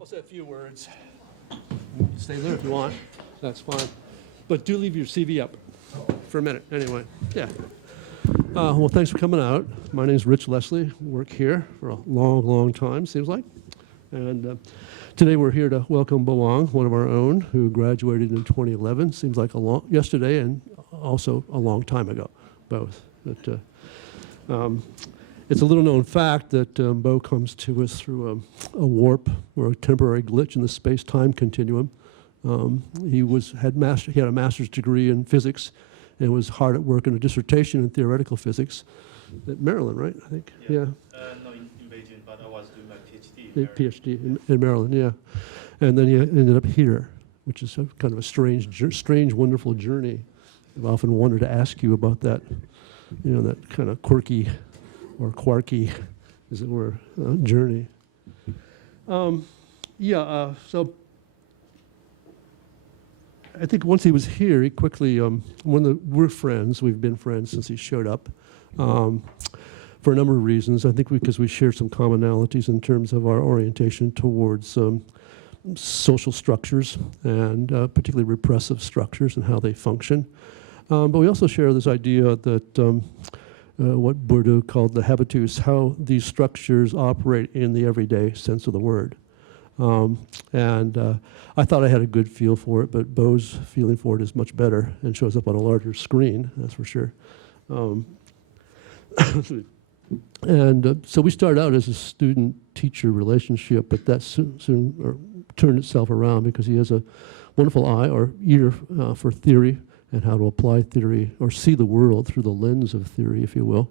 I'll say a few words. Stay there if you want. That's fine. But do leave your CV up for a minute anyway. Yeah. Well, thanks for coming out. My name is Rich Leslie. Work here for a long, long time, seems like. And today we're here to welcome Bo Wang, one of our own, who graduated in 2011. Seems like yesterday and also a long time ago, both. But, it's a little known fact that Bo comes to us through a warp or a temporary glitch in the space-time continuum. He had a master's degree in physics and was hard at work on a dissertation in theoretical physics at Maryland, right? I think. Yeah. No, in Beijing, but I was doing my PhD in Maryland, yeah. And then he ended up here, which is kind of a strange, wonderful journey. I've often wanted to ask you about that, that kind of quirky or quarky, as it were, journey. So I think once he was here, he quickly, we're friends, we've been friends since he showed up, for a number of reasons. I think because we share some commonalities in terms of our orientation towards social structures and particularly repressive structures and how they function. But we also share this idea that what Bourdieu called the habitus, how these structures operate in the everyday sense of the word. I thought I had a good feel for it, but Bo's feeling for it is much better and shows up on a larger screen, that's for sure. So we started out as a student-teacher relationship, but that soon turned itself around because he has a wonderful eye or ear for theory and how to apply theory or see the world through the lens of theory, if you will.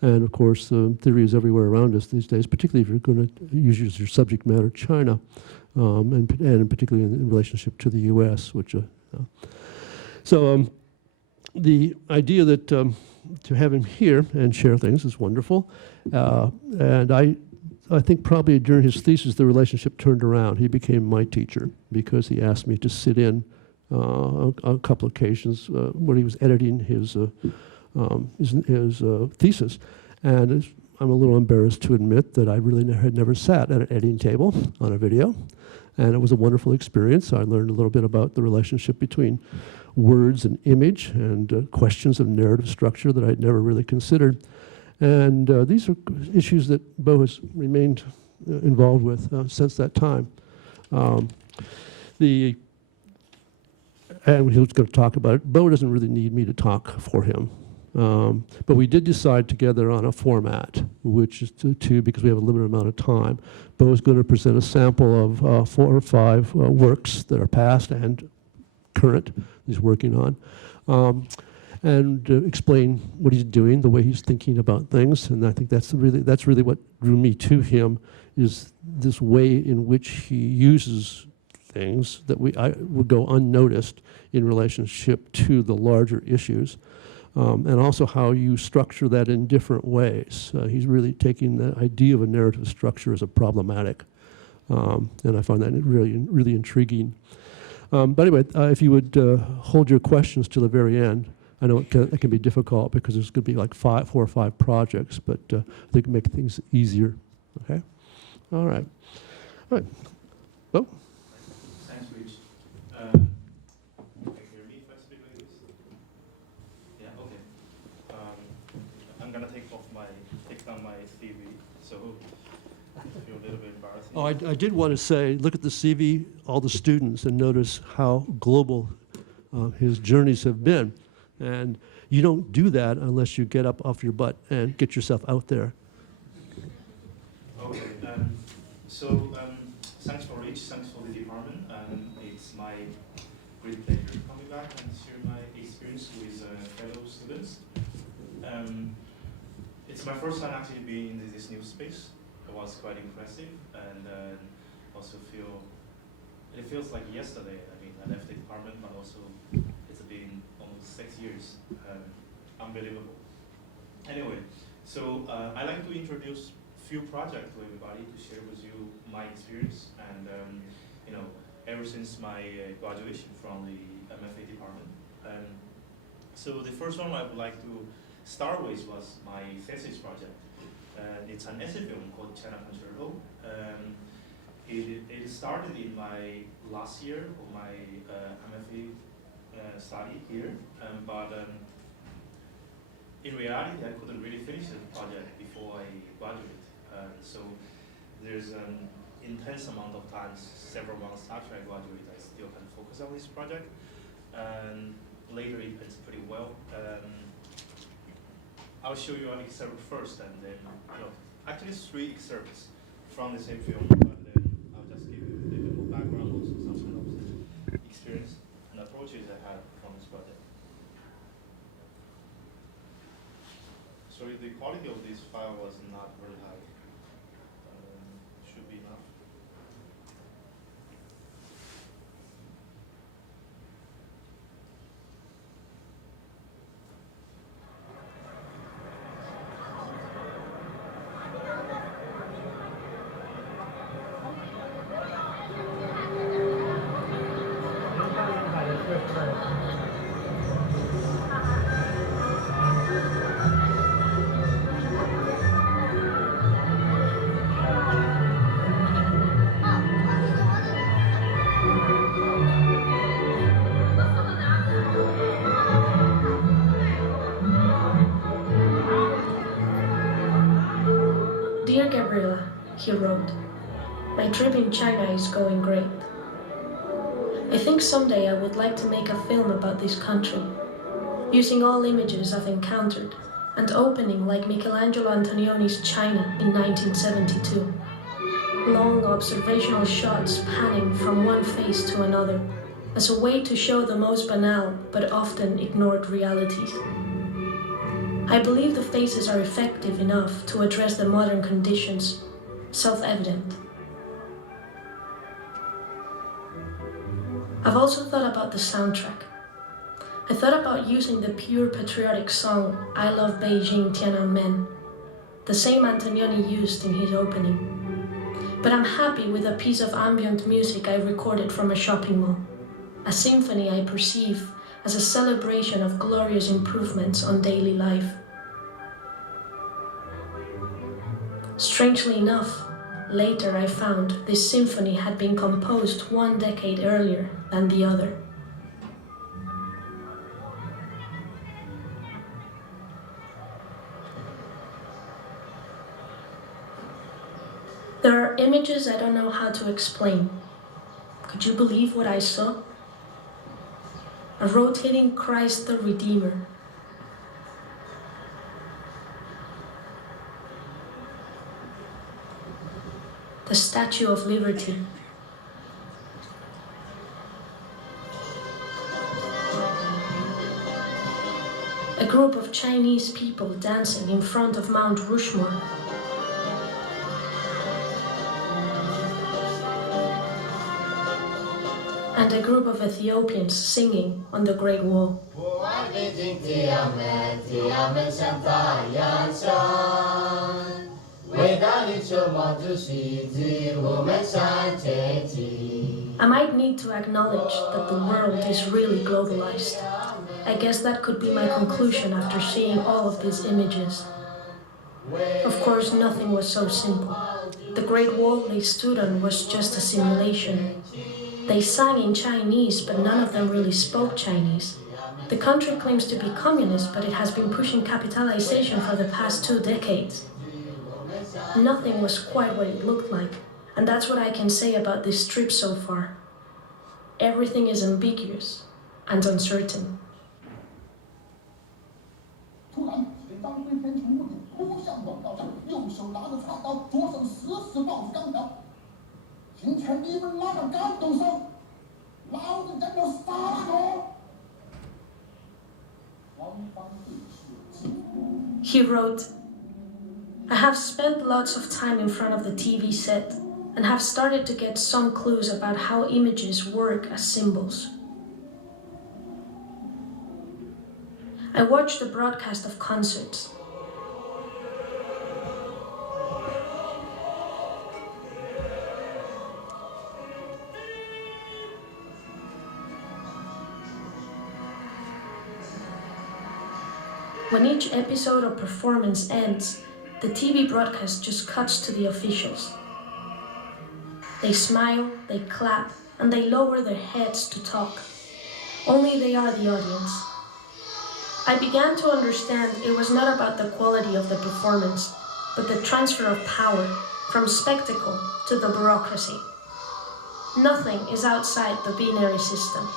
And of course, theory is everywhere around us these days, particularly if you're going to use your subject matter, China, and particularly in relationship to the U.S. The idea that to have him here and share things is wonderful. And I think probably during his thesis, the relationship turned around. He became my teacher because he asked me to sit in a couple occasions when he was editing his thesis, and I'm a little embarrassed to admit that I really had never sat at an editing table on a video, and it was a wonderful experience. I learned a little bit about the relationship between words and image and questions of narrative structure that I'd never really considered, and these are issues that Bo has remained involved with since that time. And he was going to talk about it. Bo doesn't really need me to talk for him. But we did decide together on a format, which is because we have a limited amount of time. Bo is going to present a sample of 4 or 5 works that are past and current he's working on, and explain what he's doing, the way he's thinking about things. And I think that's really what drew me to him, is this way in which he uses things that would go unnoticed in relationship to the larger issues, and also how you structure that in different ways. He's really taking the idea of a narrative structure as a problematic, and I find that really, really intriguing. But anyway, if you would hold your questions to the very end. I know it can be difficult because there's going to be like 4 or 5 projects, but I think it make things easier. Okay? All right. All right. Bo? Thanks, Rich. Can you hear me if I speak like this? Yeah, okay. I'm gonna take down my CV, so I feel a little bit embarrassing. Oh, I did want to say, look at the CV, all the students, and notice how global his journeys have been. And you don't do that unless you get up off your butt and get yourself out there. Okay. Thanks for Rich, thanks for the department. It's my great pleasure coming back and share my experience with fellow students. It's my first time actually being in this new space. It was quite impressive, and also it feels like yesterday. I mean, I left the department, but also it's been almost 6 years. Unbelievable. Anyway, so I'd like to introduce few projects to everybody to share with you my experience, and ever since my graduation from the MFA department. So the first one I would like to start with was my thesis project. It's an essay film called China Concerto. It it started in my last year of my MFA study here, but in reality, I couldn't really finish the project before I graduated. So there's an intense amount of time, several months after I graduated, I still can focus on this project. And later it ends pretty well. I'll show you an excerpt first, and then, actually 3 excerpts from the same film, but then I'll just give you a little more background, also some kind of experience and approaches I had from this project. Sorry, the quality of this file was not very high. Should be enough. Dear Gabriela, he wrote, my trip in China is going great. I think someday I would like to make a film about this country, using all images I've encountered and opening like Michelangelo Antonioni's China in 1972. Long observational shots panning from one face to another as a way to show the most banal but often ignored realities. I believe the faces are effective enough to address the modern conditions, self-evident. I've also thought about the soundtrack. I thought about using the pure patriotic song I Love Beijing Tiananmen, the same Antonioni used in his opening. But I'm happy with a piece of ambient music I recorded from a shopping mall, a symphony I perceive as a celebration of glorious improvements on daily life. Strangely enough, later I found this symphony had been composed 1 decade earlier than the other. There are images I don't know how to explain. Could you believe what I saw? A rotating Christ the Redeemer. The Statue of Liberty. A group of Chinese people dancing in front of Mount Rushmore. And a group of Ethiopians singing on the Great Wall. I might need to acknowledge that the world is really globalized. I guess that could be my conclusion after seeing all of these images. Of course, nothing was so simple. The Great Wall they stood on was just a simulation. They sang in Chinese, but none of them really spoke Chinese. The country claims to be communist, but it has been pushing capitalization for the past 2 decades. Nothing was quite what it looked like, and that's what I can say about this trip so far. Everything is ambiguous and uncertain. 突然，水张飞天从屋顶扑向广告上，右手拿着菜刀，左手死死抱住钢条。今天你们哪个敢动手？老子真要杀了！双方对视。 He wrote, I have spent lots of time in front of the TV set and have started to get some clues about how images work as symbols. I watched the broadcast of concerts. When each episode or performance ends, the TV broadcast just cuts to the officials. They smile, they clap, and they lower their heads to talk. Only they are the audience. I began to understand it was not about the quality of the performance, but the transfer of power from spectacle to the bureaucracy. Nothing is outside the binary system.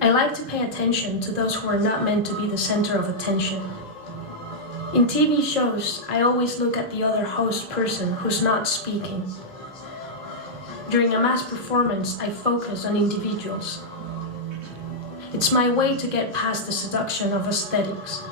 I like to pay attention to those who are not meant to be the center of attention. In TV shows, I always look at the other host person who's not speaking. During a mass performance, I focus on individuals. It's my way to get past the seduction of aesthetics.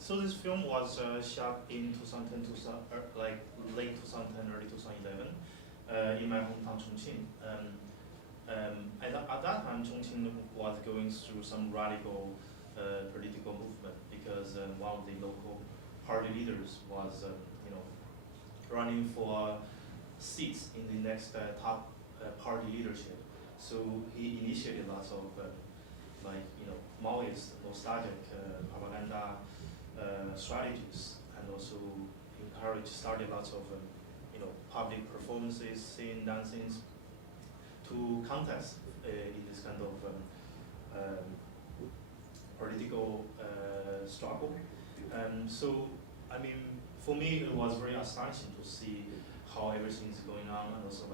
So this film was shot in 2010, like late 2010, early 2011, in my hometown Chongqing. At that time, Chongqing was going through some radical political movement because one of the local party leaders was, running for seats in the next top party leadership. So he initiated lots of Maoist, nostalgic propaganda strategies, and also started lots of public performances, singing, dancing, to contest in this kind of political struggle. So, I mean, for me, it was very astonishing to see how everything is going on, and also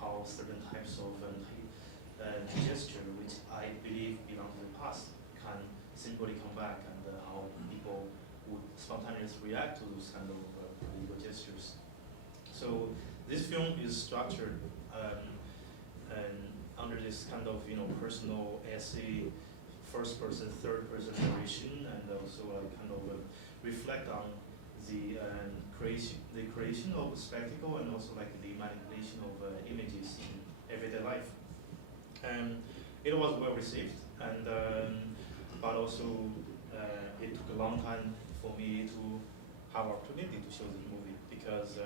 how certain types of gesture, which I believe belong to the past, can simply come back, and how people would spontaneously react to those kind of political gestures. So this film is structured and under this kind of personal essay, first person, third person narration, and also kind of reflect on the creation of a spectacle, and also the manipulation of images in everyday life. It was well received, and but also it took a long time for me to have opportunity to show this movie, because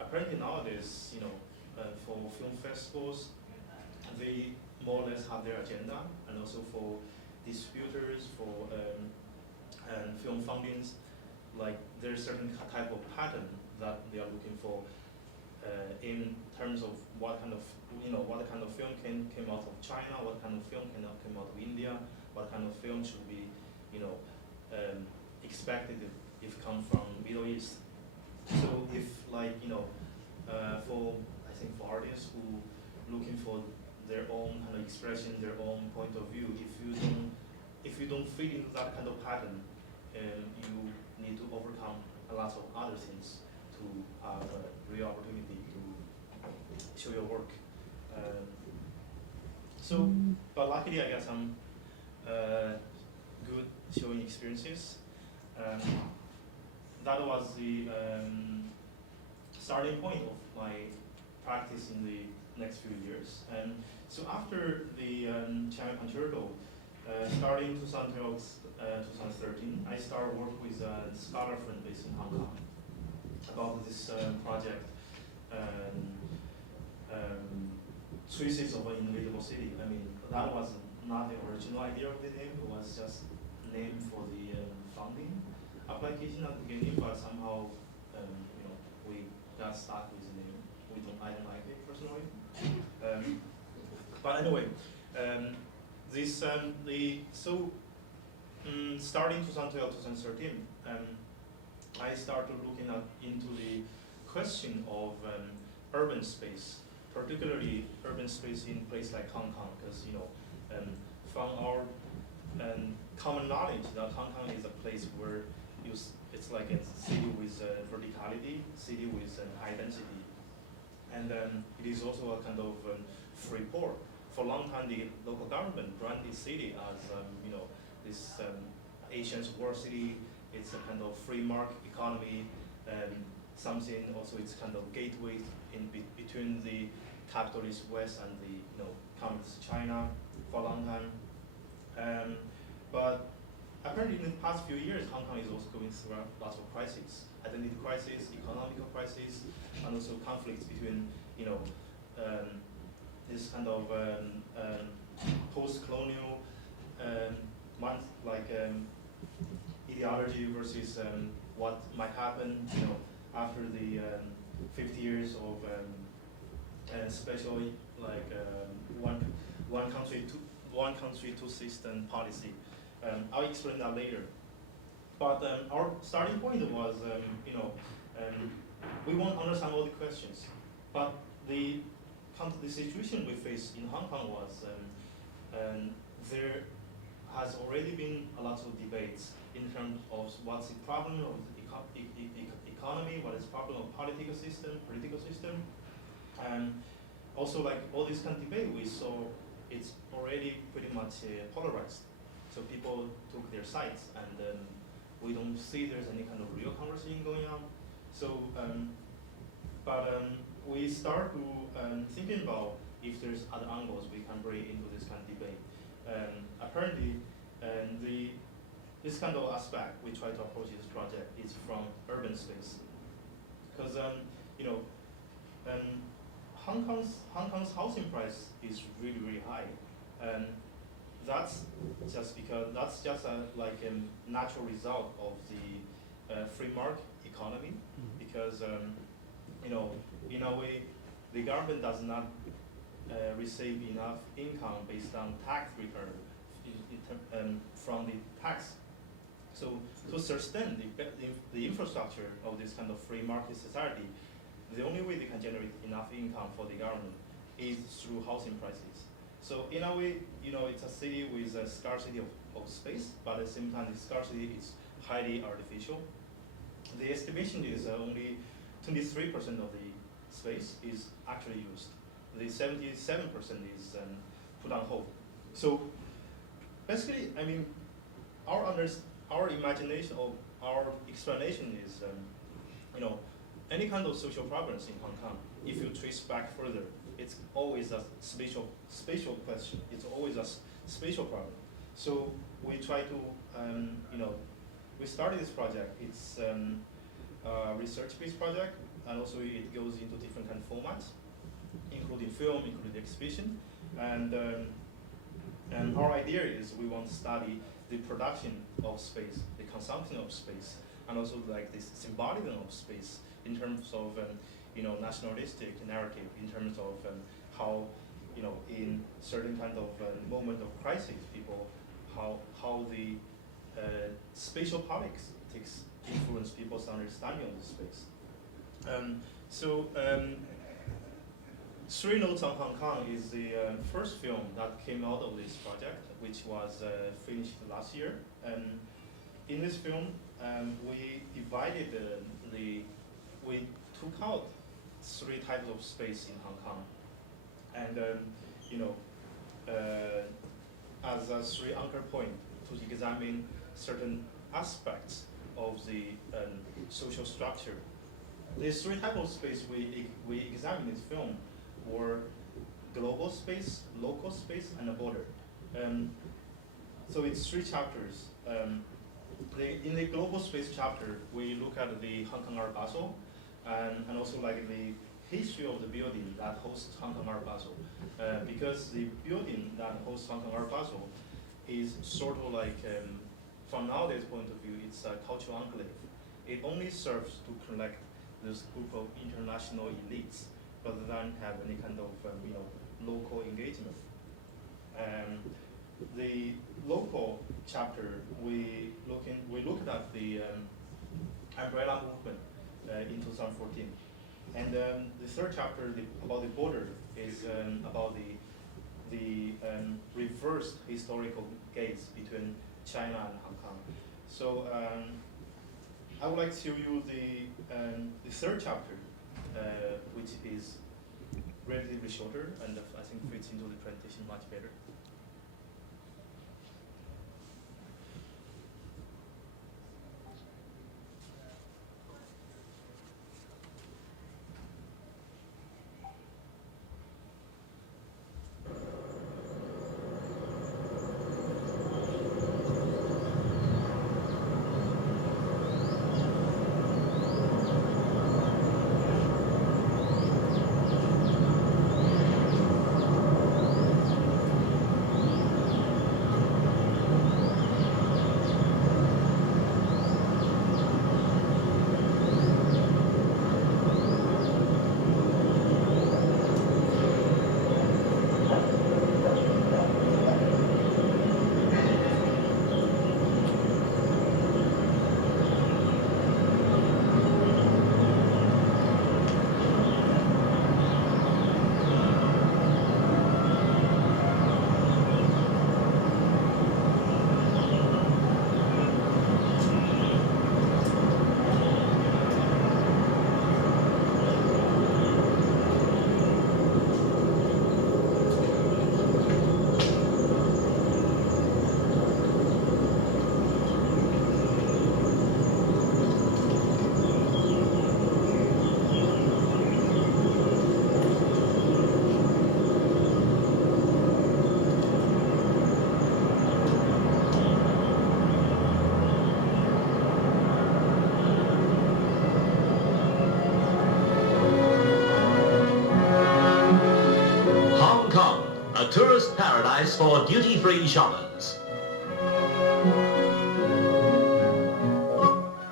apparently nowadays for film festivals, they more or less have their agenda, and also for distributors, for and film fundings, there's certain type of pattern that they are looking for in terms of what kind of film came out of China, what kind of film came out of India, what kind of film should be expected if come from Middle East. So if for I think for artists who looking for their own kind of expression, their own point of view. If you don't fit into that kind of pattern, you need to overcome a lot of other things to have a real opportunity to show your work. But luckily, I got some good showing experiences. That was the starting point of my practice in the next few years. So after the China Concerto, starting 2012, 2013, I started work with a scholar friend based in Hong Kong about this project, Traces of an Invisible City. I mean, that was not the original idea of the name. It was just named for the funding application at the beginning, but somehow, we got stuck with the name. I don't like it personally. But anyway, starting 2012, 2013, I started looking into the question of urban space, particularly urban space in places like Hong Kong, because from our common knowledge that Hong Kong is a place where it's like a city with verticality, city with high density, and it is also a kind of free port. For a long time, the local government branded the city as this Asian world city. It's a kind of free market economy, something also it's kind of gateway between the capitalist West and the communist China for a long time. But apparently in the past few years, Hong Kong is also going through lots of crises, identity crisis, economical crisis, and also conflicts between this kind of post-colonial ideology versus what might happen after the 50 years of especially one country two system policy. I'll explain that later. But our starting point was we won't understand all the questions, but the situation we faced in Hong Kong was there has already been a lot of debates in terms of what's the problem of the economy, what is the problem of political system, and also like all this kind of debate we saw, it's already pretty much polarized. So people took their sides, and we don't see there's any kind of real conversation going on. So, we start to thinking about if there's other angles we can bring into this kind of debate. Apparently, this kind of aspect we try to approach this project is from urban space, because Hong Kong's housing price is really really high, and that's just a natural result of the free market economy, because in a way the government does not receive enough income based on tax return from the tax. So to sustain the infrastructure of this kind of free market society, the only way they can generate enough income for the government is through housing prices. So in a way, it's a city with a scarcity of space, but at the same time, the scarcity is highly artificial. The estimation is only 23% of the space is actually used. The 77% is put on hold. So basically, I mean, our imagination or our explanation is, any kind of social problems in Hong Kong, if you trace back further, it's always a spatial question. It's always a spatial problem. So we try to, we started this project. It's a research-based project, and also it goes into different kind of formats, including film, including exhibition, and our idea is we want to study the production of space, the consumption of space, and also like this symbolism of space in terms of nationalistic narrative, in terms of how in certain kind of moment of crisis, people how the spatial politics influence people's understanding of the space. Three Notes on Hong Kong is the first film that came out of this project, which was finished last year. In this film, we divided we took out three types of space in Hong Kong, and as a three anchor point to examine certain aspects of the social structure. These three types of space we examined in this film were global space, local space, and a border. So it's three chapters. In the global space chapter, we look at the Hong Kong Art Basel, and also like the history of the building that hosts Hong Kong Art Basel. Because the building that hosts Hong Kong Art Basel is sort of like, from nowadays point of view, it's a cultural enclave. It only serves to collect this group of international elites, rather than have any kind of local engagement. The local chapter, we looked at the umbrella movement in 2014, and the third chapter about the border is about the reversed historical gaze between China and Hong Kong. So I would like to show you the third chapter, which is relatively shorter and I think fits into the presentation much better. A tourist paradise for duty-free shoppers.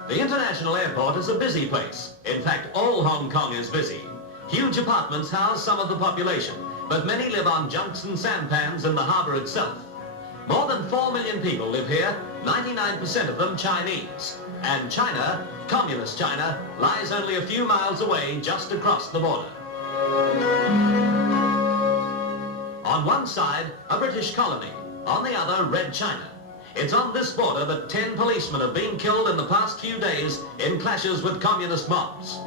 The international airport is a busy place. In fact, all Hong Kong is busy. Huge apartments house some of the population, but many live on junks and sampans in the harbour itself. More than 4 million people live here, 99% of them Chinese. And China, communist China, lies only a few miles away just across the border. On one side, a British colony. On the other, Red China. It's on this border that 10 policemen have been killed in the past few days in clashes with communist mobs.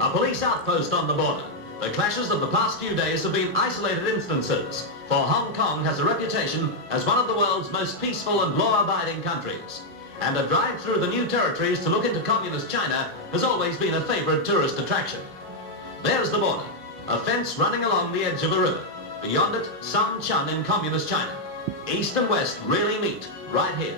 A police outpost on the border. The clashes of the past few days have been isolated instances, for Hong Kong has a reputation as one of the world's most peaceful and law-abiding countries. And a drive through the new territories to look into communist China has always been a favorite tourist attraction. There's the border. A fence running along the edge of a river. Beyond it, some Chun in communist China. East and West really meet right here.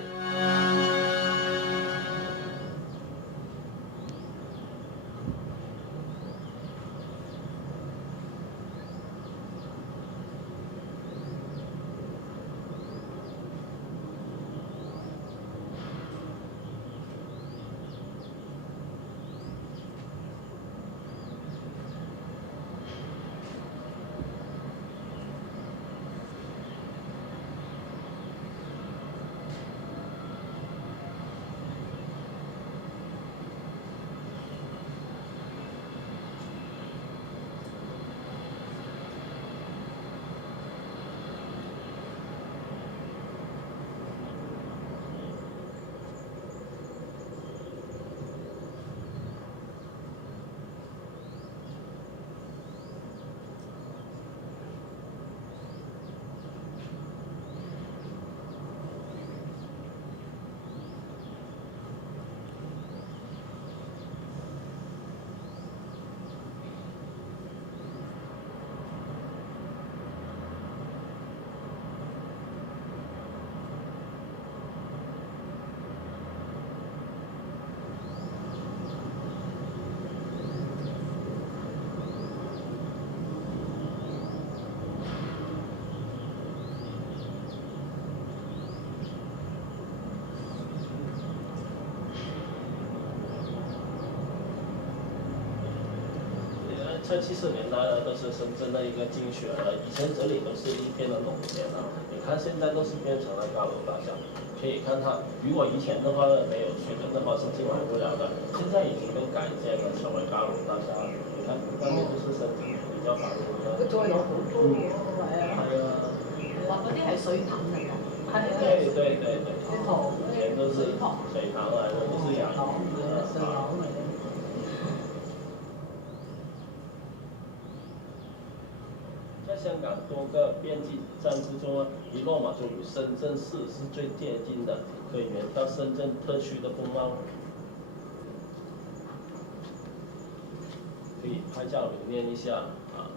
在70年代呢，都是深圳的一个精选了。以前这里都是一片的农田啊，你看现在都是变成了高楼大厦。可以看它，如果以前的话没有水准的话是进来不了的，现在已经被改建了，成为高楼大厦了。你看外面就是深圳比較繁榮啦。佢再落好多喎，係啊。係啊。話嗰啲係水塘嚟㗎。係啊。對。啲塘，以前都是水塘來的，不是洋塘。水塘嚟嘅。在香港多个边际站之中，以落马洲与深圳市是最接近的，可以闻到深圳特区的风貌。可以拍照留念一下啊。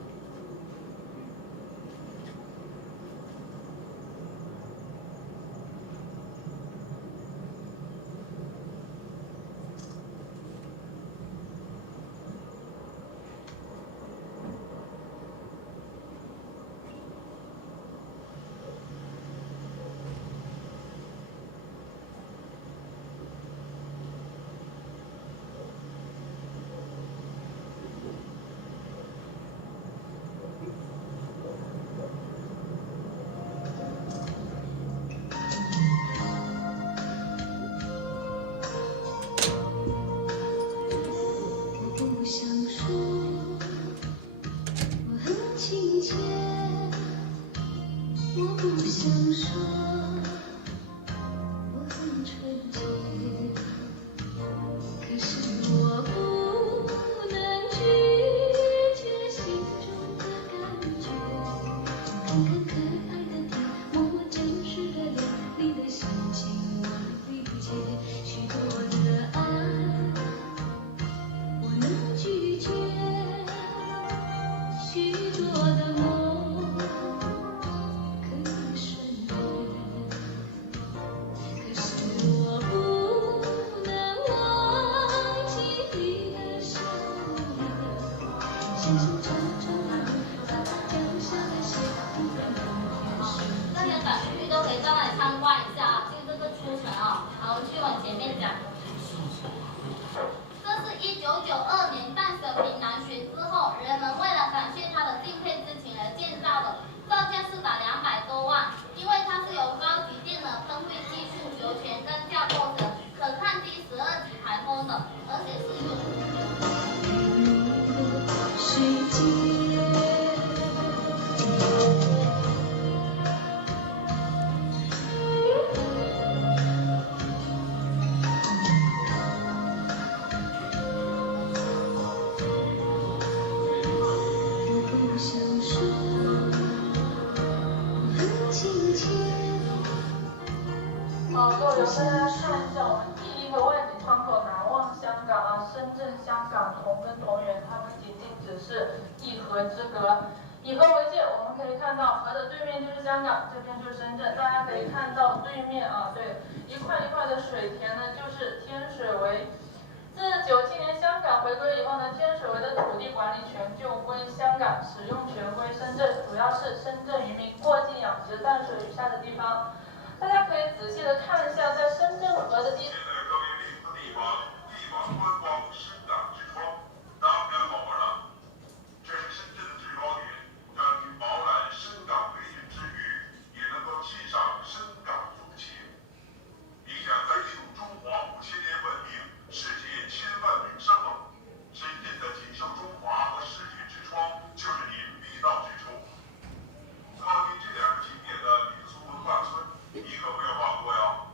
各位大家看一下我们第一个外景窗口，难忘香港啊！深圳、香港同根同源，它们仅仅只是一河之隔。以河为界，我们可以看到河的对面就是香港，这边就是深圳。大家可以看到对面啊，对，一块一块的水田呢，就是天水围。自97年香港回归以后呢，天水围的土地管理权就归香港，使用权归深圳，主要是深圳渔民过境养殖淡水鱼虾的地方。大家可以仔细的看一下，在深圳河的地。现在各位领子地方观光深港之窗，当然好玩了。这是深圳的制高点，让你饱览深港美景之余，也能够欣赏深港风情。你想再进入中华5000年文明世界千万名胜吗？深圳的锦绣中华和世界之窗就是您必到之处。靠近这2个景点的民俗文化村，你可不要放过呀！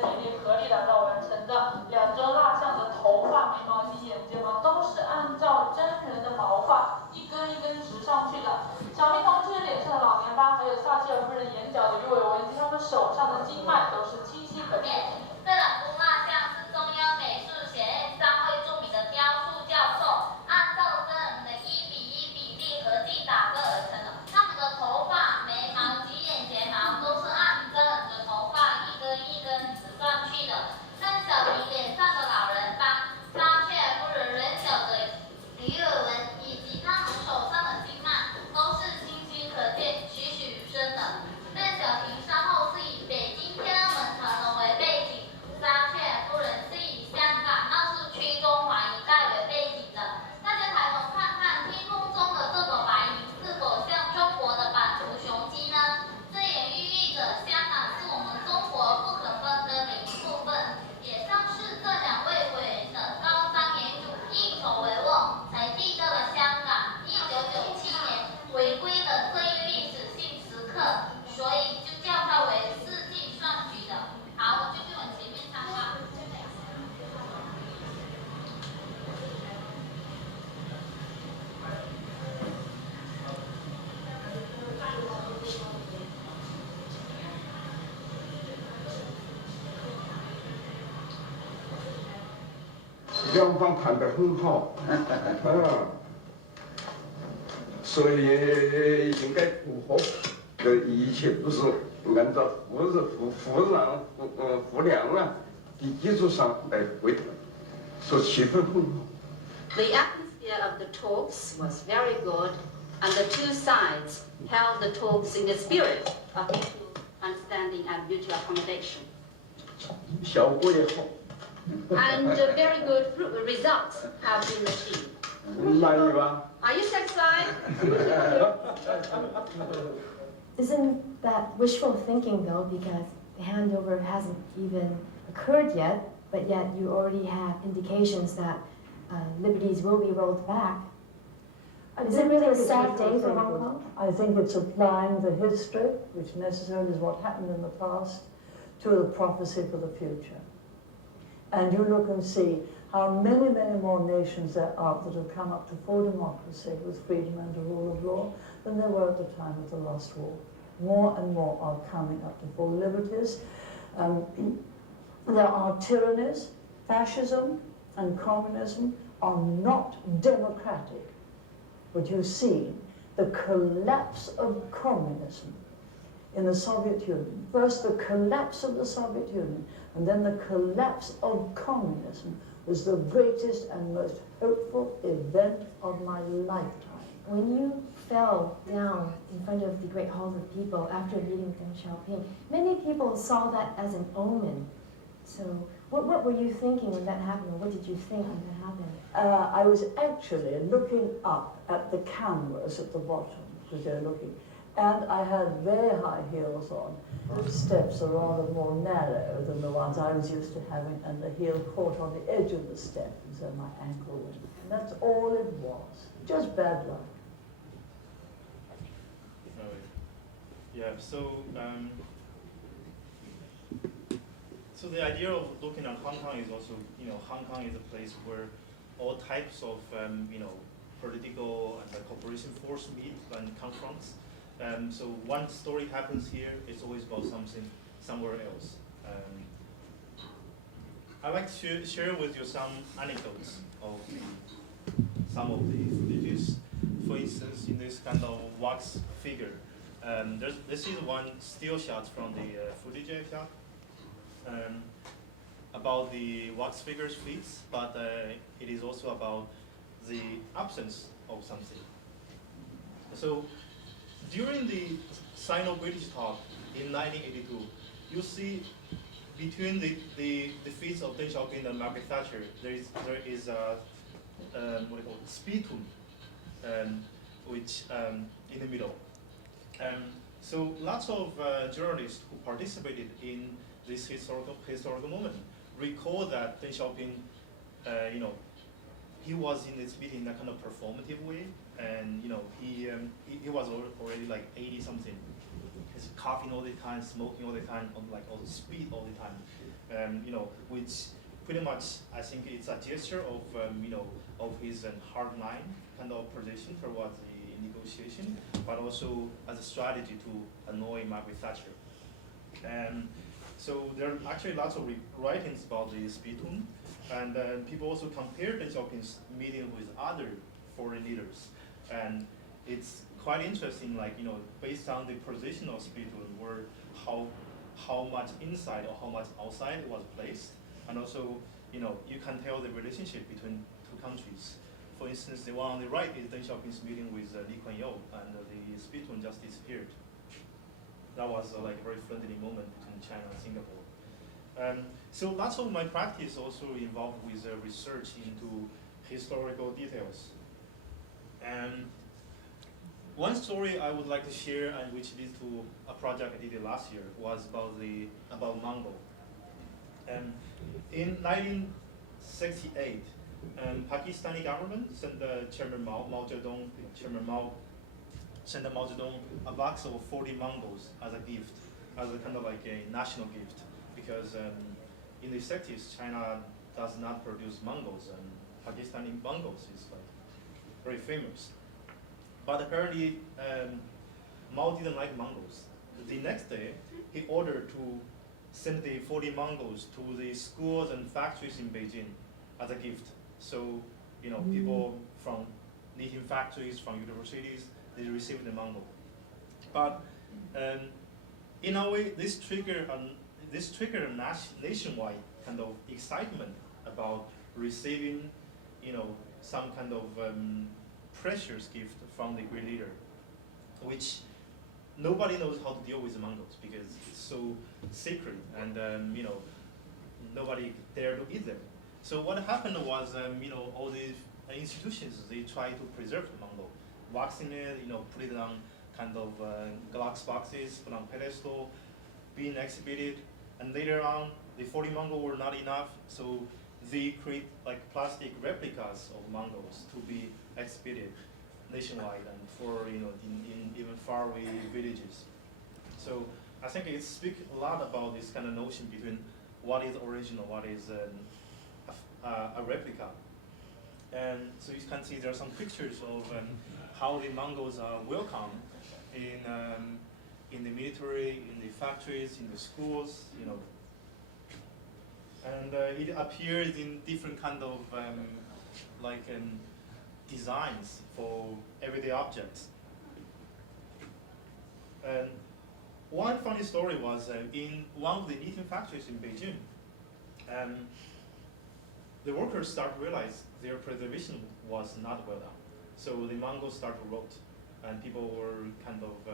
比例合理打造完成的。两周蜡像的头发、眉毛及眼睫毛都是按照真人的毛发一根一根直上去的。小平同志脸上的老年斑，还有撒切尔夫人眼角的鱼尾纹及他们手上的经脉都是清晰可见。这两幅蜡像是中央美术学院商会著名的雕塑教授按照真人的1:1比例合计打造而成的。他们的头发、眉毛及眼睫毛都是按真人的头发一根一根直上去的。邓小平脸上的老人斑、撒切尔夫人眼角的鱼尾纹以及他们手上的经脉都是清晰可见、栩栩如生的。邓小平稍后是以北京天安门长龙为背景，撒切尔夫人是以香港闹市区中环一带为背景的。大家抬头看看天空中的这朵白云，是否像中国的版图雄鸡呢？这也寓意着香港是我们中国不可分割的一部分，也像是这两位委员的高瞻远瞩、运筹帷幄，才缔造了香港1997年回归的这一历史性时刻，所以就叫它为世纪创举的。好，我就去往前面参观。两方谈得很好，所以应该符合。这一切不是按照互谅的基础上来会谈，所以气氛很好。 The atmosphere of the talks was very good, and the two sides held the talks in the spirit of mutual understanding and mutual accommodation. 效果也好。 And very good results have been achieved. 满意吧？ Are you satisfied? Isn't that wishful thinking though, because the handover hasn't even occurred yet, but yet you already have indications that liberties will be rolled back? Is it really a sad day for Hong Kong? I think it's applying the history, which necessarily is what happened in the past, to the prophecy for the future. And you look and see how many, many more nations there are that have come up to full democracy with freedom and the rule of law than there were at the time of the last war. More and more are coming up to full liberties. There are tyrannies. Fascism and communism are not democratic. But you see the collapse of communism in the Soviet Union. First the collapse of the Soviet Union, and then the collapse of communism was the greatest and most hopeful event of my lifetime. When you fell down in front of the Great Hall of People after meeting Deng Xiaoping, many people saw that as an omen. So what were you thinking when that happened, or what did you think when that happened? I was actually looking up at the cameras at the bottom, because they're looking, and I had very high heels on. The steps are rather more narrow than the ones I was used to having, and the heel caught on the edge of the step, and so my ankle went. And that's all it was, just bad luck. Yeah, so so the idea of looking at Hong Kong is also, Hong Kong is a place where all types of, political and cooperation force meet and confronts. So one story happens here, it's always about something somewhere else. I'd like to share with you some anecdotes of some of the footages. For instance, in this kind of wax figure, this is one still shot from the footage I shot about the wax figure's feet, but it is also about the absence of something. So during the Sino-British talk in 1982, you see between the feet of Deng Xiaoping and Margaret Thatcher, there is a what we call sputum, which in the middle. So lots of journalists who participated in this historical moment recall that Deng Xiaoping, he was in this meeting in a kind of performative way, and he was already like 80 something. He's coughing all the time, smoking all the time, like all the speed all the time. which pretty much I think it's a gesture of of his hard line kind of position towards the negotiation, but also as a strategy to annoy Margaret Thatcher. So there are actually lots of writings about the spittoon, and people also compare Deng Xiaoping's meeting with other foreign leaders, and it's quite interesting, based on the position of spittoon, where how much inside or how much outside was placed, and also you can tell the relationship between two countries. For instance, the one on the right is Deng Xiaoping's meeting with Lee Kuan Yew, and the spittoon just disappeared. That was a very friendly moment between China and Singapore. So lots of my practice also involved with research into historical details. One story I would like to share, and which leads to a project I did last year, was about Mongol. In 1968, Pakistani government sent Chairman Mao sent Mao Zedong a box of 40 Mongols as a gift, as a kind of like a national gift, because in the 60s China does not produce Mongols, and Pakistani Mongols is very famous. But apparently Mao didn't like Mongols. The next day he ordered to send the 40 Mongols to the schools and factories in Beijing as a gift. So people from knitting factories, from universities, they received the Mongol. But in a way, this triggered a nationwide kind of excitement about receiving, some kind of precious gift from the great leader, which nobody knows how to deal with the Mongols because it's so sacred, and nobody dare to eat them. So what happened was, all these institutions, they try to preserve the Mongol, waxing it, put it on kind of glass boxes, put on pedestal, being exhibited, and later on, the 40 Mongol were not enough, so they create plastic replicas of Mongols to be exhibited nationwide and for in even faraway villages. So I think it speaks a lot about this kind of notion between what is original, what is a replica. And so you can see there are some pictures of how the Mongols are welcome in the military, in the factories, in the schools, and it appears in different kind of designs for everyday objects. And one funny story was in one of the knitting factories in Beijing, the workers start to realize their preservation was not well done. So the Mongols start to rot, and people were kind of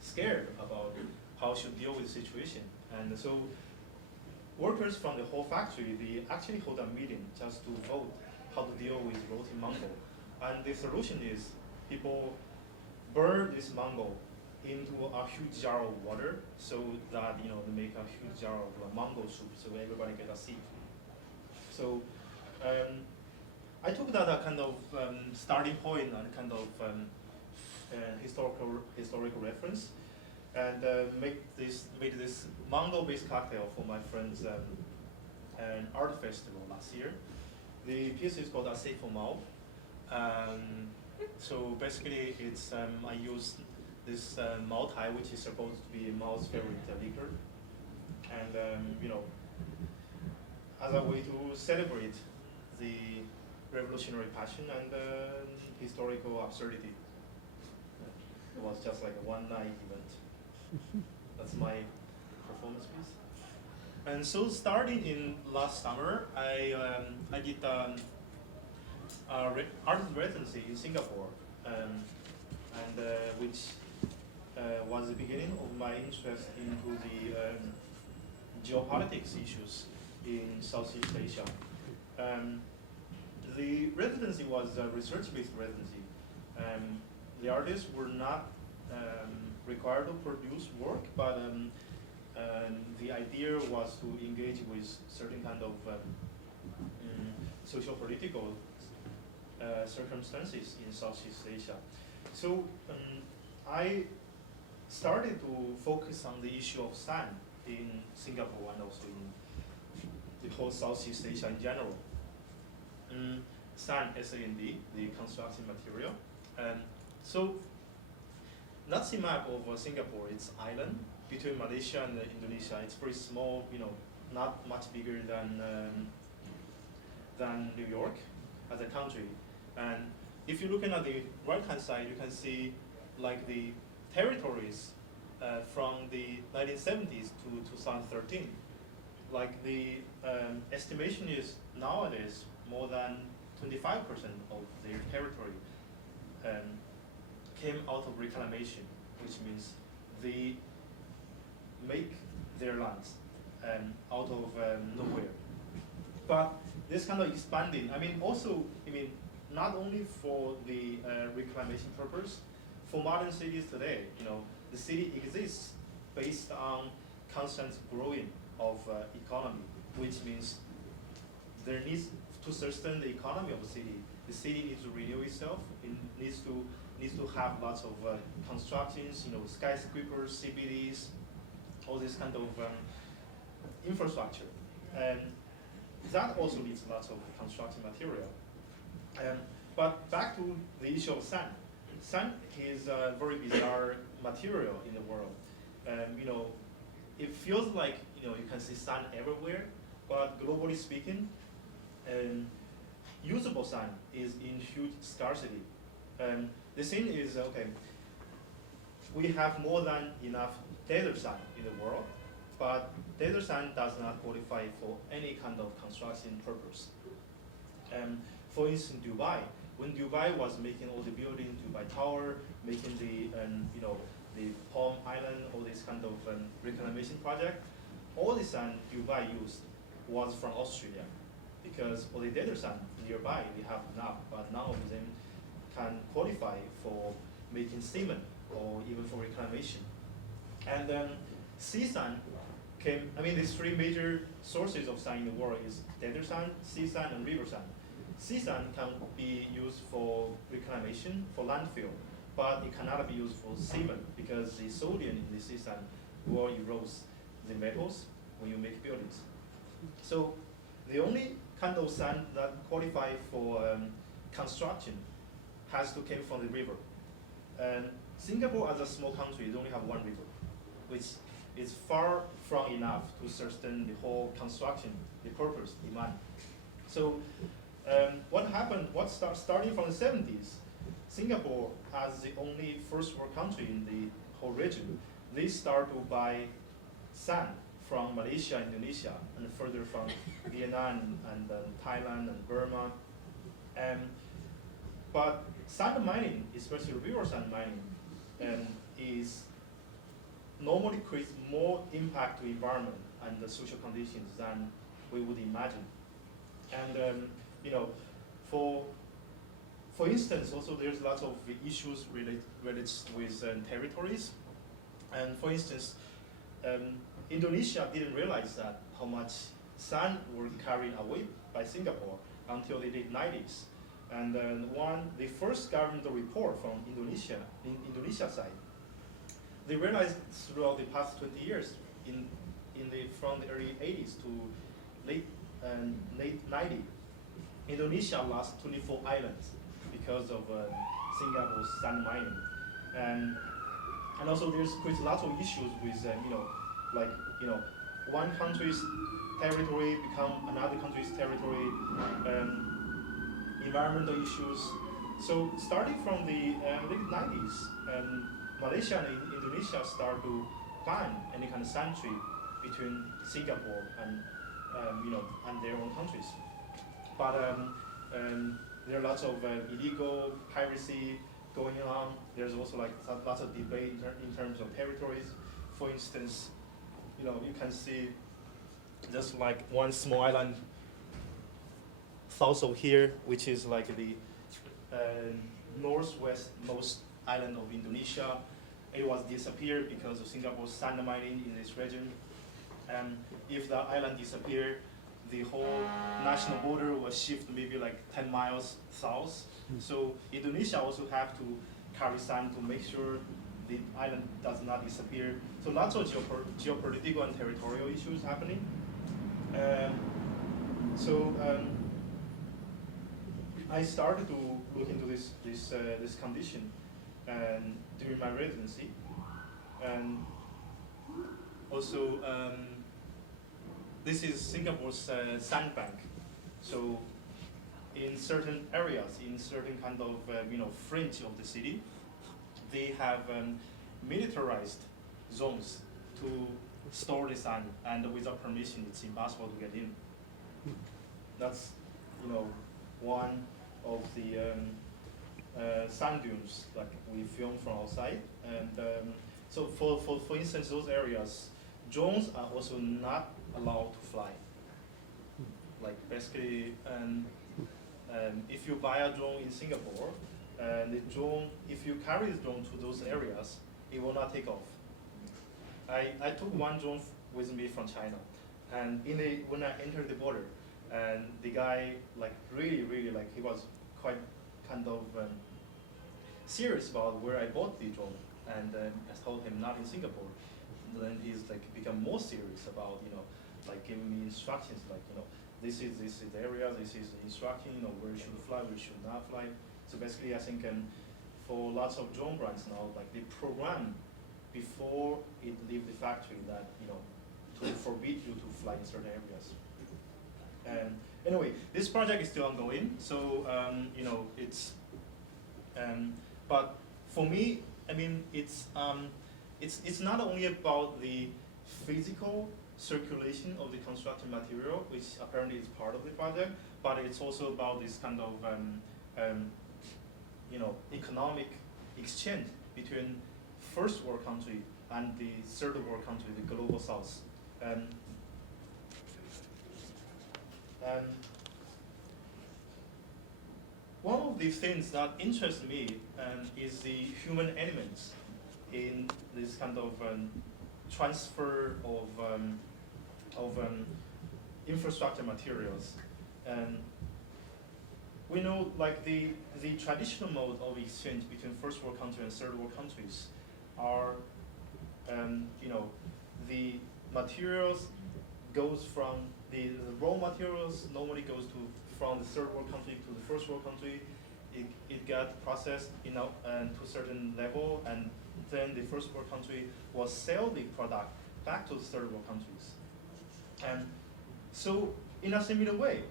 scared about how to deal with the situation. And so workers from the whole factory, they actually hold a meeting just to vote how to deal with rotting Mongol. And the solution is people burn this Mongol into a huge jar of water, so that they make a huge jar of Mongol soup, so everybody get a seat. So I took that a kind of starting point and kind of historical reference, and made this Mongol-based cocktail for my friends an art festival last year. The piece is called Assez for Mao. So basically, it's I used this Mao Tai, which is supposed to be Mao's favorite liquor, and as a way to celebrate the revolutionary passion and historical absurdity. It was just like a one-night event. That's my performance piece. And so starting in last summer, I did art residency in Singapore, which was the beginning of my interest into the geopolitics issues in Southeast Asia. The residency was a research-based residency. The artists were not required to produce work, but the idea was to engage with certain kind of social-political circumstances in Southeast Asia. So I started to focus on the issue of sand in Singapore and also in the whole Southeast Asia in general. Sand, S-A-N-D, the construction material. So that's the map of Singapore. It's island between Malaysia and Indonesia. It's pretty small, not much bigger than New York as a country. And if you're looking at the right-hand side, you can see like the territories from the 1970s to 2013. Like the estimation is nowadays more than 25% of their territory came out of reclamation, which means they make their lands out of nowhere. But this kind of expanding, not only for the reclamation purpose, for modern cities today, the city exists based on constant growing of economy, which means there needs to sustain the economy of the city needs to renew itself. It needs to have lots of constructions, skyscrapers, CBDs, all this kind of infrastructure. And that also needs lots of construction material. But back to the issue of sand. Sand is a very bizarre material in the world. It feels like you can see sand everywhere, but globally speaking, usable sand is in huge scarcity. The thing is, we have more than enough desert sand in the world, but desert sand does not qualify for any kind of construction purpose. For instance, Dubai, when Dubai was making all the buildings, Dubai Tower, making the Palm Island, all this kind of reclamation project, all the sand Dubai used was from Australia, because all the desert sand nearby we have enough, but none of them can qualify for making cement or even for reclamation. And sea sand came. There's three major sources of sand in the world: is desert sand, sea sand, and river sand. Sea sand can be used for reclamation, for landfill, but it cannot be used for cement because the sodium in the sea sand will erode the metals when you make buildings. So the only kind of sand that qualify for construction has to come from the river. And Singapore, as a small country, they only have one river, which is far from enough to sustain the whole construction, the purpose, demand. So what happened, starting from the 70s, Singapore, as the only first world country in the whole region, they start to buy sand from Malaysia, Indonesia, and further from Vietnam and Thailand and Burma. But sand mining, especially river sand mining, is normally creates more impact to environment and the social conditions than we would imagine. And for instance, also there's lots of issues related with territories. And for instance, Indonesia didn't realize that how much sand were carried away by Singapore until the late 90s. And the first governmental report from Indonesia side, they realized throughout the past 20 years, from the early 80s to late 90s, Indonesia lost 24 islands because of Singapore's sand mining. And also there's quite lots of issues with, one country's territory become another country's territory, environmental issues. So starting from the late 90s, Malaysia and Indonesia start to ban any kind of sand trade between Singapore and and their own countries. But there are lots of illegal piracy going on. There's also lots of debate in terms of territories. For instance, you can see just like one small island south of here, which is like the northwestmost island of Indonesia. It was disappeared because of Singapore's sand mining in this region. And if the island disappeared, the whole national border will shift maybe like 10 miles south. So Indonesia also have to carry sand to make sure the island does not disappear. So lots of geopolitical and territorial issues happening. I started to look into this condition and during my residency, and also this is Singapore's sandbank. So in certain areas, in certain kind of fringe of the city, they have militarized zones to store the sand, and without permission, it's impossible to get in. That's one of the sand dunes like we filmed from outside, and so for instance, those areas, drones are also not allowed to fly. Like basically, if you buy a drone in Singapore, the drone, if you carry the drone to those areas, it will not take off. I took one drone with me from China, and when I entered the border, and the guy really he was quite kind of serious about where I bought the drone, and I told him not in Singapore. And then he's become more serious about giving me instructions this is the area, this is the instruction, where you should fly, where you should not fly. So basically, I think for lots of drone brands now, they program before it leaves the factory that to forbid you to fly in certain areas. Anyway, this project is still ongoing, so it's. But for me, I mean, it's not only about the physical circulation of the construction material, which apparently is part of the project, but it's also about this kind of economic exchange between first world country and the third world country, the global south. One of the things that interests me is the human elements in this kind of transfer of infrastructure materials. And we know the traditional mode of exchange between first world country and third world countries are the materials goes from the raw materials normally goes from the third world country to the first world country. It got processed to a certain level, and then the first world country will sell the product back to the third world countries. And so in a similar way,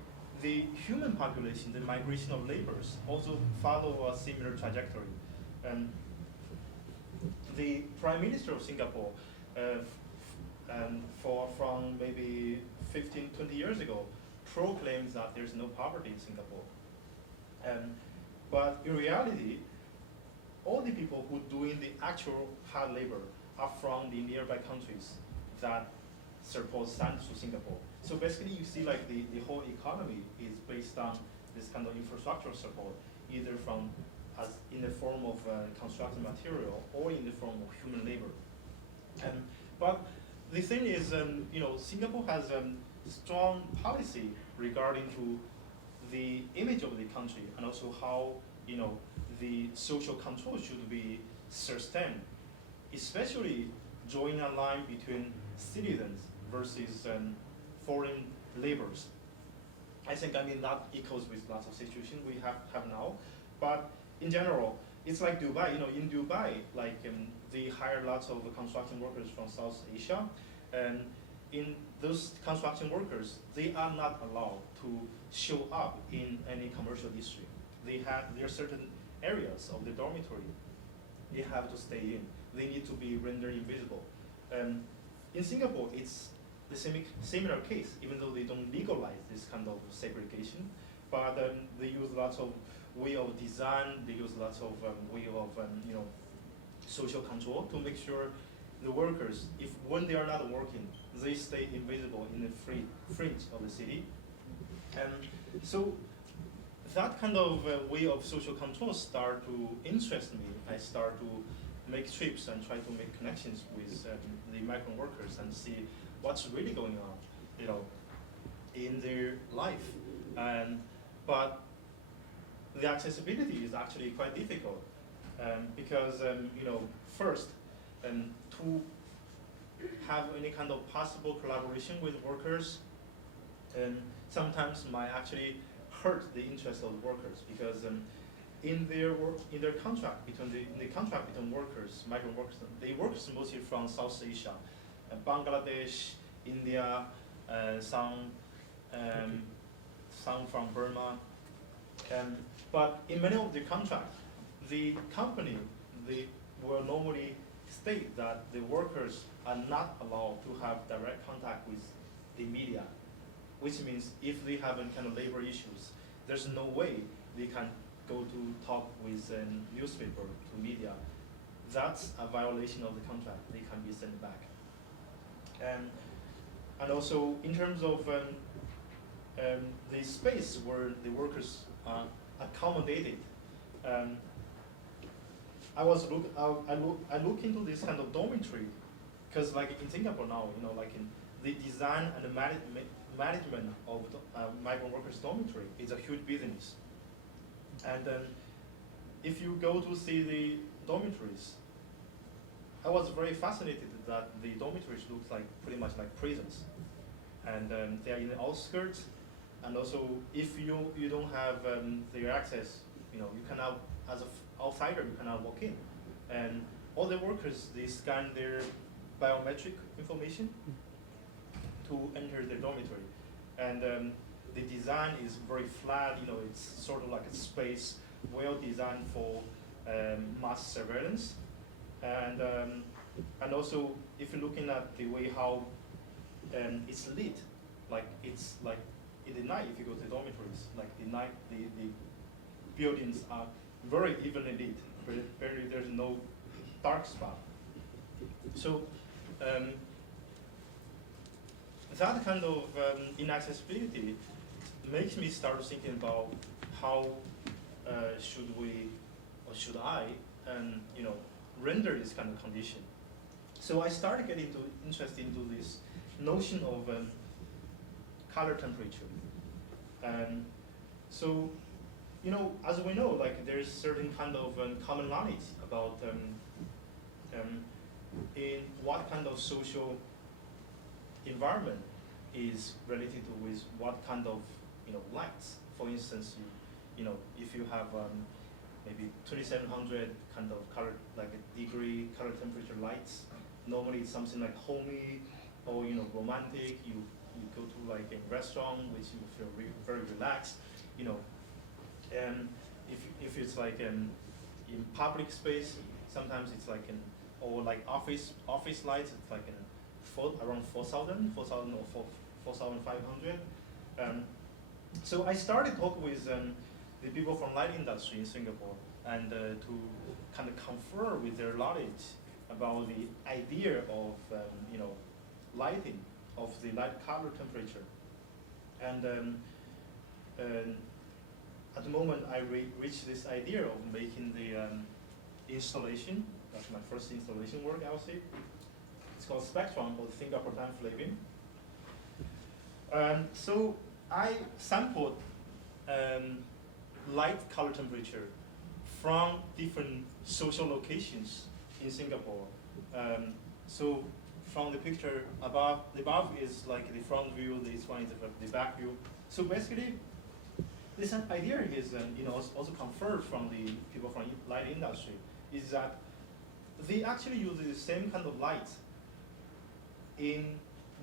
the human population, the migration of laborers, also follow a similar trajectory. The Prime Minister of Singapore, from maybe 15, 20 years ago, proclaims that there's no poverty in Singapore. But in reality, all the people who doing the actual hard labor are from the nearby countries that support sand to Singapore. So basically, you see the whole economy is based on this kind of infrastructural support, either in the form of construction material or in the form of human labor. But the thing is, Singapore has a strong policy regarding to the image of the country and also how the social control should be sustained, especially drawing a line between citizens versus foreign laborers. I think that echoes with lots of situations we have now, but in general, it's like Dubai. In Dubai, they hire lots of construction workers from South Asia, and in those construction workers, they are not allowed to show up in any commercial district. There are certain areas of the dormitory they have to stay in. They need to be rendered invisible. In Singapore, it's the similar case, even though they don't legalize this kind of segregation, but they use lots of way of design, they use lots of way of social control to make sure the workers, when they are not working, they stay invisible in the fringe of the city. And so that kind of way of social control start to interest me. I start to make trips and try to make connections with the migrant workers and see what's really going on, in their life. But the accessibility is actually quite difficult. because first, to have any kind of possible collaboration with workers, sometimes might actually hurt the interest of workers, because in their contract between workers, migrant workers, they work mostly from South Asia, Bangladesh, India, some from Burma, but in many of the contracts, the company they will normally state that the workers are not allowed to have direct contact with the media, which means if they have any kind of labor issues, there's no way they can go to talk with a newspaper, to media. That's a violation of the contract. They can be sent back. And also in terms of the space where the workers are accommodated, I look into this kind of dormitory, because like in Singapore now, like in the design and the management of migrant workers dormitory is a huge business. And if you go to see the dormitories, I was very fascinated that the dormitories look like pretty much like prisons, and they are in the outskirts. And also, if you don't have their access, you cannot, as an outsider, you cannot walk in. And all the workers, they scan their biometric information to enter the dormitory. And the design is very flat. It's sort of like a space well designed for mass surveillance. And also, if you're looking at the way how it's lit, like it's like in the night, if you go to dormitories, like the night, the buildings are very evenly lit. There's no dark spot. So that kind of inaccessibility makes me start thinking about how should we, or should I, render this kind of condition. So I started getting interested into this notion of color temperature. So, as we know, like there's certain kind of common knowledge about in what kind of social environment is related with what kind of lights. For instance, if you have maybe 2700 kind of color, like a degree color temperature lights, normally it's something like homey or romantic. You go to like a restaurant which you feel very relaxed, and if it's like in public space, sometimes it's like or like office lights, it's like around 4,000 or 4,500. So I started talking with the people from light industry in Singapore, and to kind of confer with their knowledge about the idea of lighting, of the light color temperature. And at the moment I reached this idea of making the installation. That's my first installation work, I would say. It's called Spectrum, or Singapore Time Flaving. So I sampled light color temperature from different social locations in Singapore. So from the picture above, the above is like the front view, this one is the back view. So basically, this idea is also conferred from the people from light industry, is that they actually use the same kind of light in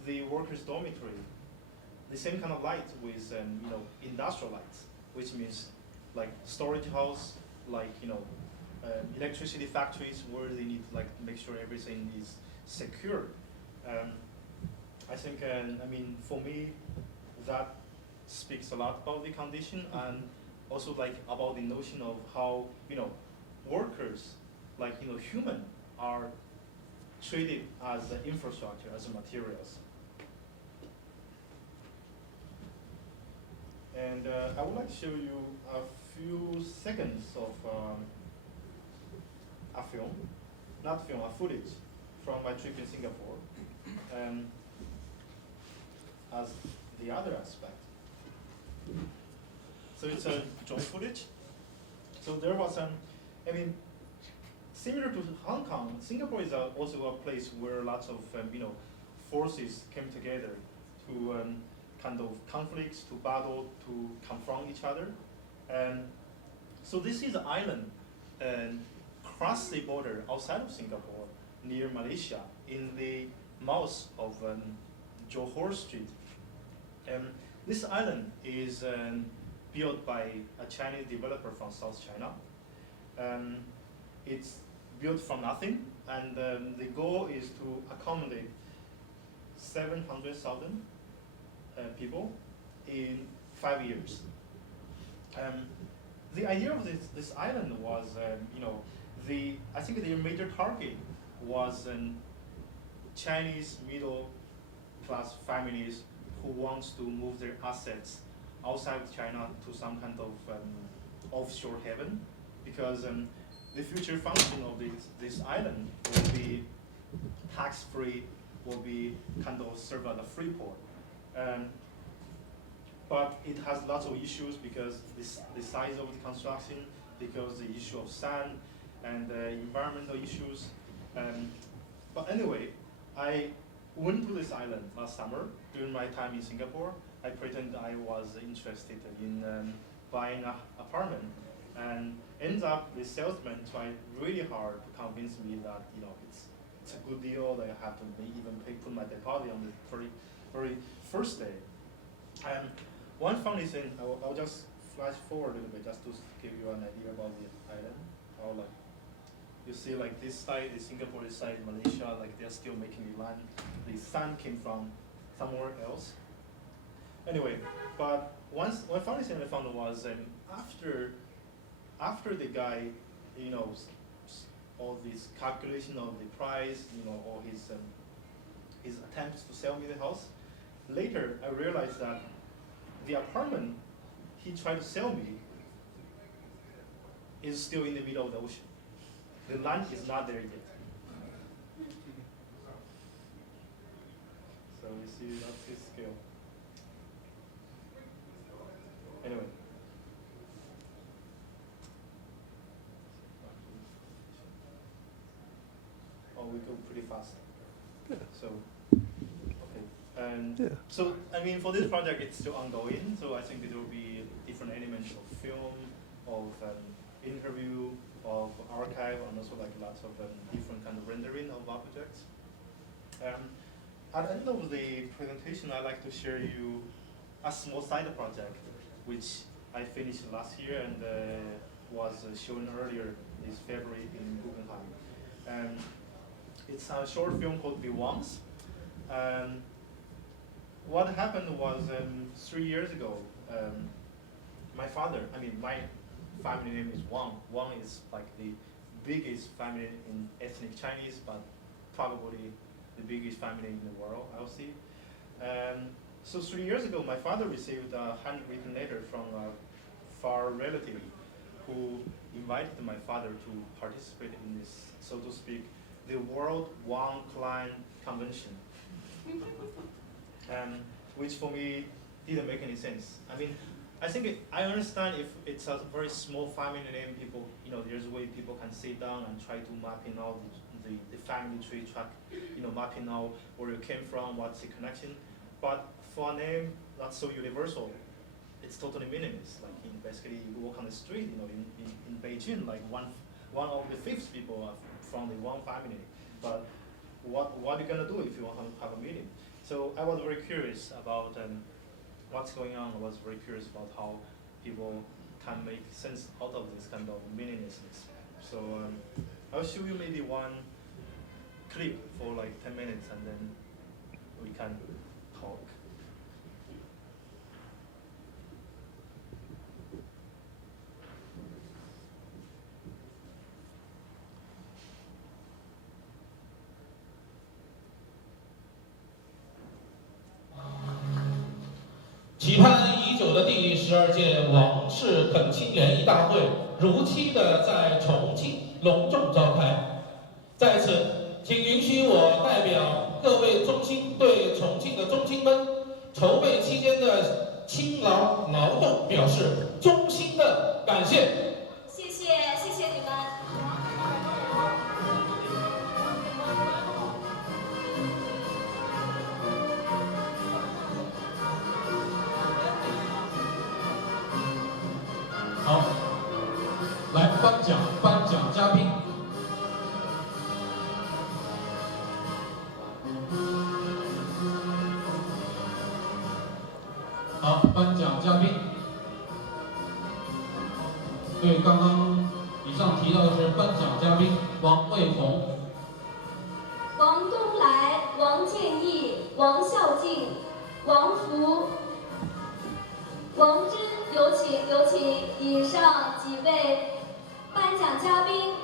the workers' dormitory, the same kind of light with industrial lights, which means like storage house, like electricity factories where they need to like make sure everything is secure. I think for me that speaks a lot about the condition, and also like about the notion of how workers, like human, are treated as the infrastructure, as materials. And I would like to show you a few seconds of a footage from my trip in Singapore, as the other aspect. So it's a drone footage. So there was similar to Hong Kong, Singapore is also a place where lots of forces came together to kind of conflicts, to battle, to confront each other. And so this is an island across the border outside of Singapore, near Malaysia, in the mouth of Johor Street. This island is built by a Chinese developer from South China. It's built from nothing, and the goal is to accommodate 700,000 people in 5 years. The idea of this island was, I think their major target was Chinese middle class families who wants to move their assets outside of China to some kind of offshore haven, because the future function of this island will be tax-free, will be kind of serve as a free port. But it has lots of issues because the size of the construction, because the issue of sand and environmental issues. But anyway, I went to this island last summer during my time in Singapore. I pretended I was interested in buying an apartment, and ends up the salesman tried really hard to convince me that it's a good deal, that I have to even put my deposit on the very first day. And one funny thing, I'll just flash forward a little bit just to give you an idea about the island. How you see this side is Singapore, this side is Malaysia, they're still making the land. The sand came from somewhere else. Anyway, but one funny thing I found was after the guy, all this calculation of the price, all his attempts to sell me the house, later I realized that the apartment he tried to sell me is still in the middle of the ocean. The land is not there yet. So you see, that's his scale. Anyway. Oh, we go pretty fast. Yeah. So, okay. And Yeah. so, for this project, it's still ongoing. So I think there will be different elements of film, of interview, of archive, and also lots of different kind of rendering of objects. At the end of the presentation, I'd like to share you a small side project, which I finished last year and was shown earlier this February in Guggenheim. It's a short film called Bo Wang's. What happened was 3 years ago, my family name is Wang. Wang is the biggest family in ethnic Chinese, but probably the biggest family in the world, I'll see. So 3 years ago, my father received a handwritten letter from a far relative who invited my father to participate in this, so to speak, the World Wang Clan Convention, which for me didn't make any sense. I think I understand if it's a very small family name, people, there's a way people can sit down and try to mapping out the family tree, mapping out where you came from, what's the connection. But for a name that's so universal, it's totally meaningless. Basically, you walk on the street, in Beijing, one of the fifth people are from the Wang family. But what are you gonna do if you want to have a meeting? So I was very curious about what's going on. I was very curious about how people can make sense out of this kind of meaninglessness. So I'll show you maybe one clip for 10 minutes, and then we can talk.期盼已久的第12届王氏恳亲联谊大会如期的在重庆隆重召开。在此，请允许我代表各位中青对重庆的中青们筹备期间的辛劳劳动表示衷心的感谢。谢谢你们。颁奖嘉宾。对，刚刚以上提到的是颁奖嘉宾王卫红、王东来、王建义、王孝敬、王福、王真，有请以上几位颁奖嘉宾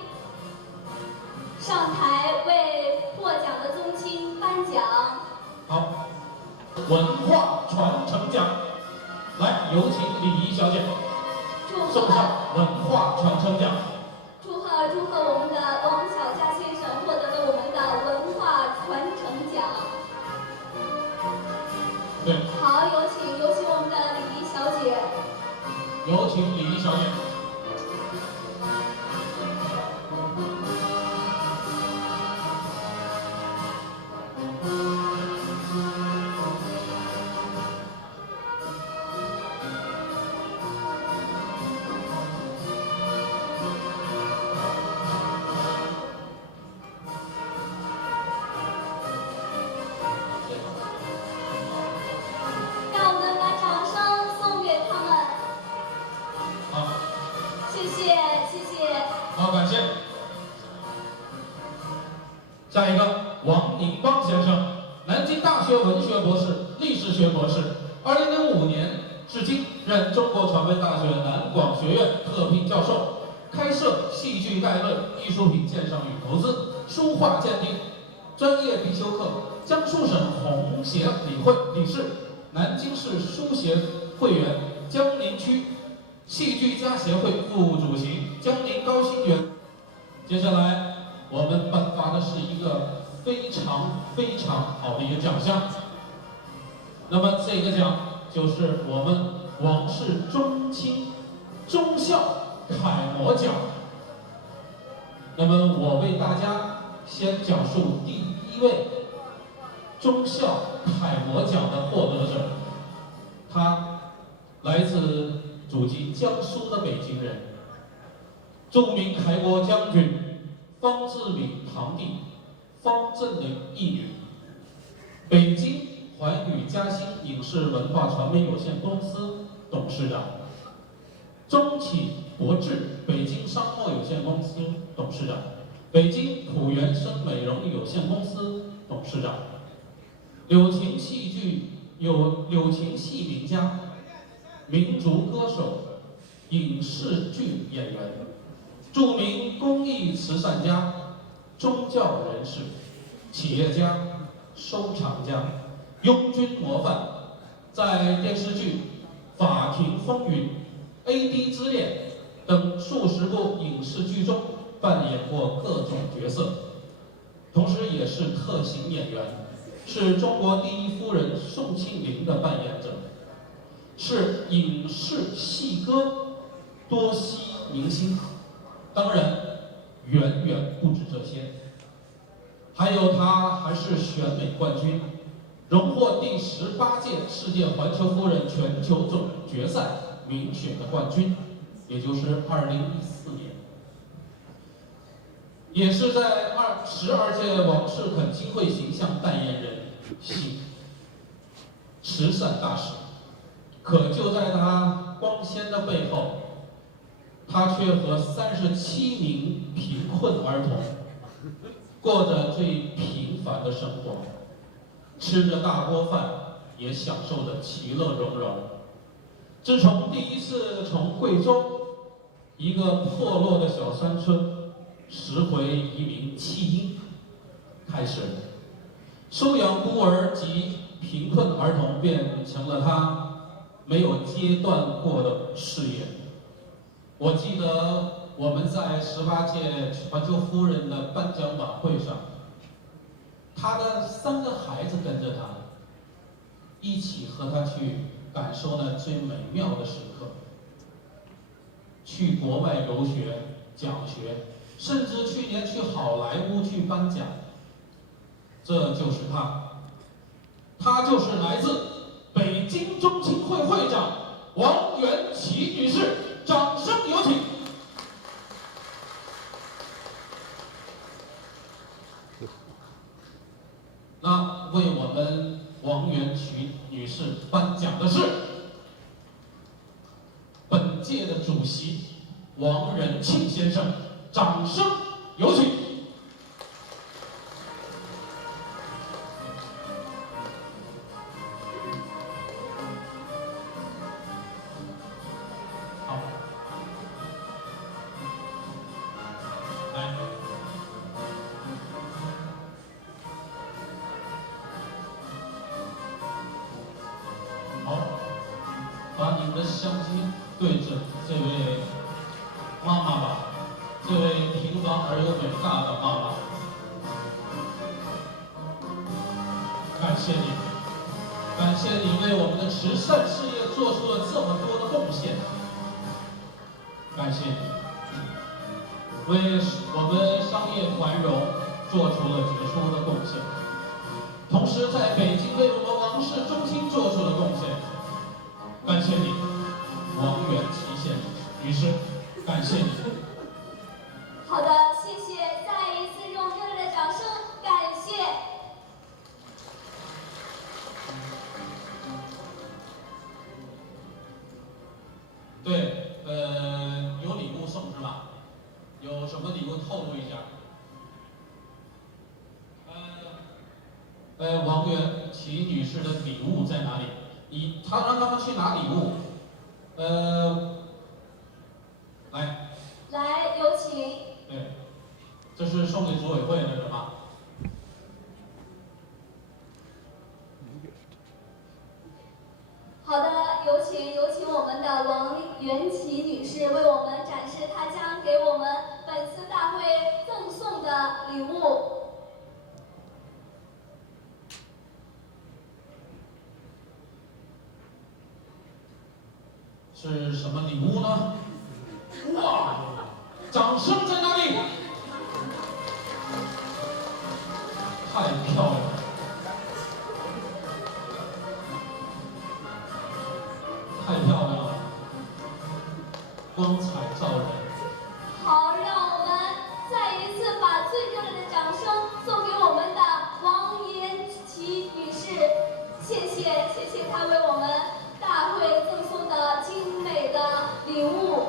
上台为获奖的宗亲颁奖。好，文化传承奖，来有请礼仪小姐送上文化传承奖。祝贺我们的王小佳先生获得了我们的文化传承奖。对，好，有请我们的礼仪小姐。有请礼仪小姐。让我们把掌声送给他们。好，谢谢。好，感谢。下一个，王宁邦先生，南京大学文学博士、历史学博士，2005年至今任中国传媒大学南广学院特聘教授，开设戏剧概论、艺术品鉴赏与投资、书画鉴定专业必修课，江苏省红协理事，南京市书协会员，江宁区戏剧家协会副主席，江宁高新园。接下来我们颁发的是一个非常好的一个奖项。那么这个奖就是我们王氏中青中校楷模奖。那么我为大家先讲述第一位中校楷模奖的获得者，他来自祖籍江苏的北京人，著名开国将军方志敏堂弟，方振林义女，北京环宇嘉兴影视文化传媒有限公司董事长，中企博智北京商贸有限公司董事长，北京普元生美容有限公司董事长，柳琴戏名家，民族歌手，影视剧演员，著名公益慈善家，宗教人士，企业家，收藏家，拥军模范，在电视剧《法庭风云》《AD 之恋》等数十部影视剧中扮演过各种角色，同时也是特型演员，是中国第一夫人宋庆龄的扮演者，是影视戏歌多栖明星。当然，远远不止这些，还有他还是选美冠军，荣获第18届世界环球夫人全球总决赛民选的冠军，也就是2014年，也是在12届王室恳亲会形象代言人，慈善大使。可就在他光鲜的背后，他却和37名贫困儿童过着最平凡的生活，吃着大锅饭，也享受着其乐融融。自从第一次从贵州一个破落的小山村拾回一名弃婴开始，收养孤儿及贫困儿童便成了他没有阶段过的事业。我记得我们在18届环球夫人的颁奖晚会上，他的3个孩子跟着他，一起和他去感受那最美妙的时刻，去国外游学、讲学，甚至去年去好莱坞去颁奖。这就是他就是来自北京中青会会长王元琪女士，掌声有请。那为我们王元琪女士颁奖的是席王仁庆先生，掌声有请。好，来。好，把你们的相机对着这位妈妈吧，这位平凡而又伟大的妈妈。感谢你，感谢你为我们的慈善事业做出了这么多的贡献。感谢你，为我们商业繁荣做出了杰出的贡献。同时，在北京为我们王室中心做出了贡献，感谢你，王元琦先生女士，感谢你。好的，谢谢，再一次用热烈的掌声，感谢。对，有礼物送是吧？有什么礼物透露一下？王元琦女士的礼物在哪里？她让他们去拿礼物。来，有请。对，这是送给组委会的是吗？好的，有请我们的王元琦女士为我们展示她将给我们本次大会赠送的礼物。是什么礼物呢？哇！掌声在哪里？太漂亮了，太漂亮了，光彩照人。好，让我们再一次把最热烈的掌声送给我们的王元琦女士，谢谢她为我们大会赠送的精美的礼物。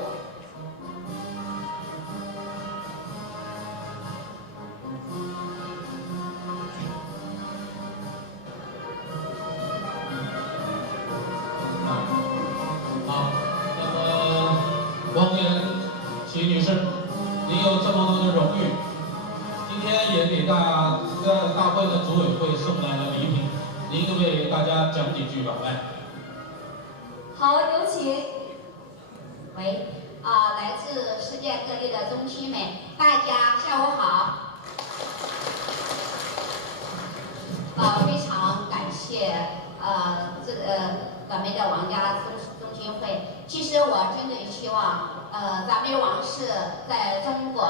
好，那么王元琦女士，您有这么多的荣誉，今天也给大会的组委会送来了礼品，您为大家讲几句吧，来。好，有请。喂，来自世界各地的中青们，大家下午好。非常感谢咱们的王家中青会。其实我真的希望咱们王室在中国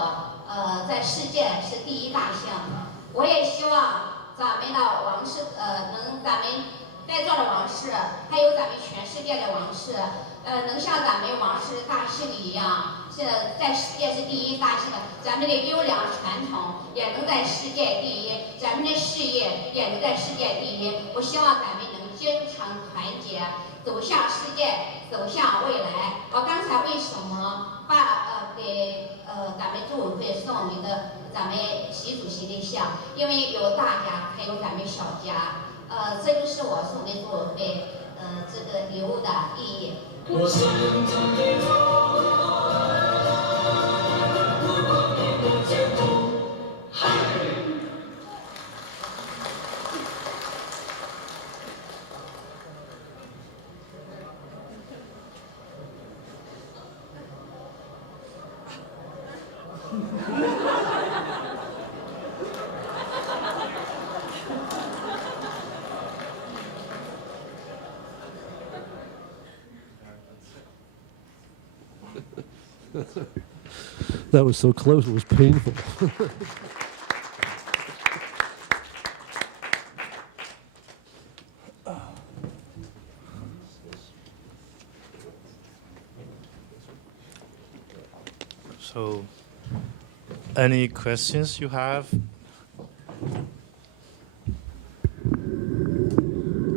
在世界是第一大项。我也希望咱们的王室咱们在座的王室，还有咱们全世界的王室，能像咱们王室大姓一样，是在世界是第一大姓的，咱们的优良传统也能在世界第一，咱们的事业也能在世界第一。我希望咱们能经常团结，走向世界，走向未来。我刚才为什么给咱们组委会送一个咱们习主席的像？因为有大家，还有咱们小家。这就是我送给组委会这个礼物的意义。我现在的头不管你的肩头，嗨。That was so close, it was painful. So, any questions you have?